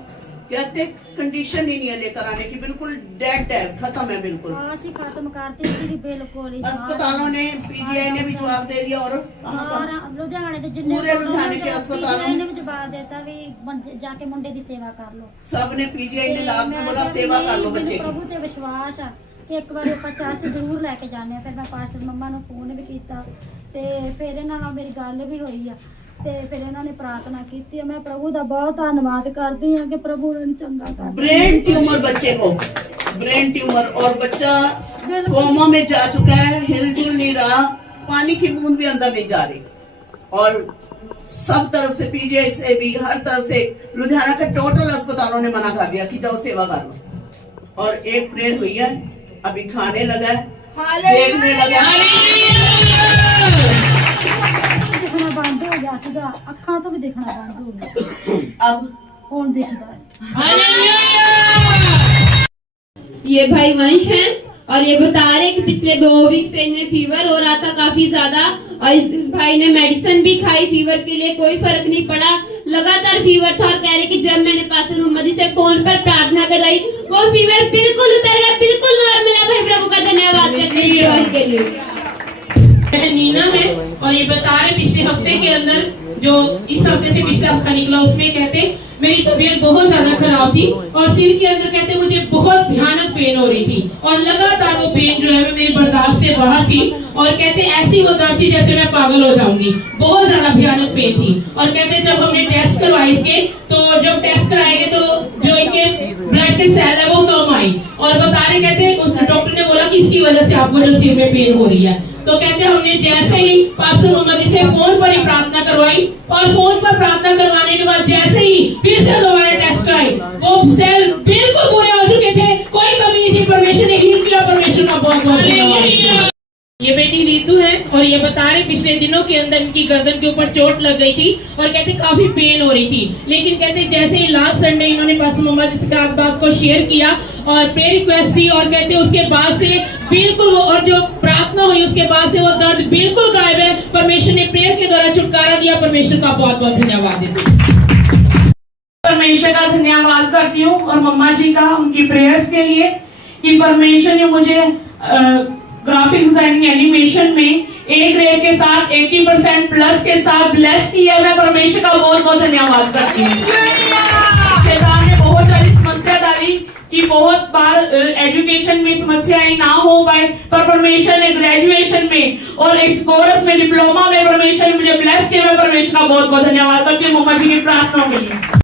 कहते कंडीशन ही नहीं है लेकर आने की, बिल्कुल डेड है, खत्म है बिल्कुल। अस्पतालों ने, पीजीआई ने भी जवाब दे दिया और पूरे लुधियाने के अस्पतालों ने जवाब देता भी जाके मुंडे की सेवा कर लो। सब ने, पीजीआई ने लास्ट में बोला सेवा कर लो बच्चे की। प्रभु ते विश्वास है ਕਿ ਇੱਕ ਵਾਰੀ ਆਪਾਂ ਚਰਚ ਜ਼ਰੂਰ ਲੈ ਕੇ ਜਾਂਦੇ ਆ। ਫਿਰ ਮੈਂ ਪਾਸਟਰ ਮੰਮਾ ਨੂੰ ਫੋਨ ਵੀ ਕੀਤਾ ਤੇ ਫਿਰ ਇਹਨਾਂ ਨਾਲ ਮੇਰੀ ਗੱਲ ਵੀ ਹੋਈ ਆ ਤੇ ਫਿਰ ਇਹਨਾਂ ਨੇ ਪ੍ਰਾਰਥਨਾ ਕੀਤੀ। ਮੈਂ ਪ੍ਰਭੂ ਦਾ ਬਹੁਤ ਧੰਨਵਾਦ ਕਰਦੀ ਹਾਂ ਕਿ ਪ੍ਰਭੂ ਨੇ ਚੰਗਾ ਕਰ। ब्रेन ट्यूमर बच्चे को, ब्रेन ट्यूमर, और बच्चा कोमा में जा चुका है, हिलजुल नहीं रहा, पानी की बूंद भी अंदर नहीं जा रही, और सब तरफ से पीजीआई से भी हर तरफ से लुधियाना के टोटल अस्पतालों ने मना कर दिया कि जाओ सेवा कर लो। और एक प्रेयर हुई है, अभी खाने लगा है, देखने लगा है। दिखना बंद हो गया सीगा, अखां तो भी देखना बंद हो गया, अब कौन देखता है। ये भाई वंश हैं और ये बता रहे कि पिछले 2 वीक से इन्हें फीवर हो रहा था काफी ज्यादा, और इस भाई ने मेडिसिन भी खाई फीवर के लिए, कोई फर्क नहीं पड़ा, लगातार फीवर था। और कह रहे कि जब मैंने पास्टर मोहम्मद जी से फोन पर प्रार्थना कराई वो फीवर बिल्कुल उतर गया, बिल्कुल नॉर्मल है। भाई प्रभु का धन्यवाद करते हैं इस सेवा के लिए। नीना है और ये बता रहे पिछले हफ्ते के अंदर जो इस हफ्ते से पिछला हफ्ता निकला उसमें कहते मेरी तबीयत बहुत ज्यादा खराब थी और सिर के अंदर कहते मुझे बहुत भयानक पेन हो रही थी और लगातार वो पेन जो है वो मेरी बर्दाश्त से बाहर थी और कहते ऐसी वो दर्द थी जैसे मैं पागल हो जाऊंगी, बहुत ज्यादा भयानक पेन थी। और कहते जब हमने टेस्ट करवाए इसके तो जब टेस्ट कराएंगे तो जो इनके ब्लड के सेल है वो कम आई और बता रहे कहते उस डॉक्टर ने बोला कि इसकी वजह से आपको जो सिर में पेन हो रही है। तो कहते हमने जैसे ही पास्टर मोहम्मद जी से फोन पर ही प्रार्थना करवाई और फोन पर प्रार्थना करवाने के बाद जैसे ही फिर से दोबारा टेस्ट कराई वो सेल बिल्कुल पूरे हो चुके थे, कोई कमी नहीं थी। परमेश्वर ने हील किया, परमेश्वर का बहुत बहुत धन्यवाद। ये बेटी नीतू है और ये बता रहे पिछले दिनों के अंदर इनकी गर्दन के ऊपर चोट लग गई थी और कहते काफी पेन हो रही थी, लेकिन कहते जैसे ही लास्ट संडे इन्होंने पास्टर मोहम्मद जी से बात को शेयर किया और प्रेयर रिक्वेस्ट थी और कहते उसके बाद से बिल्कुल वो और जो प्रार्थना हुई उसके बाद से वो दर्द बिल्कुल गायब है। परमेश्वर ने प्रेयर के द्वारा छुटकारा दिया, परमेश्वर का बहुत बहुत धन्यवाद देती हूँ। परमेश्वर का धन्यवाद करती हूँ और मम्मा जी का उनकी प्रेयर्स के लिए कि परमेश्वर ने मुझे ग्राफिक डिजाइनिंग एनिमेशन में A ग्रेड के साथ 80% प्लस के साथ ब्लेस किया। मैं परमेश्वर का बहुत बहुत धन्यवाद करती हूँ। शैतान ने बहुत सारी समस्या डाली कि बहुत बार एजुकेशन में समस्याएं ना हो पाए, पर परमेश्वर ने ग्रेजुएशन में और इस कोर्स में डिप्लोमा में परमेश्वर ने मुझे ब्लेस किया। मैं परमेश्वर का बहुत बहुत धन्यवाद करती हूँ मम्मा जी की प्रार्थना के लिए।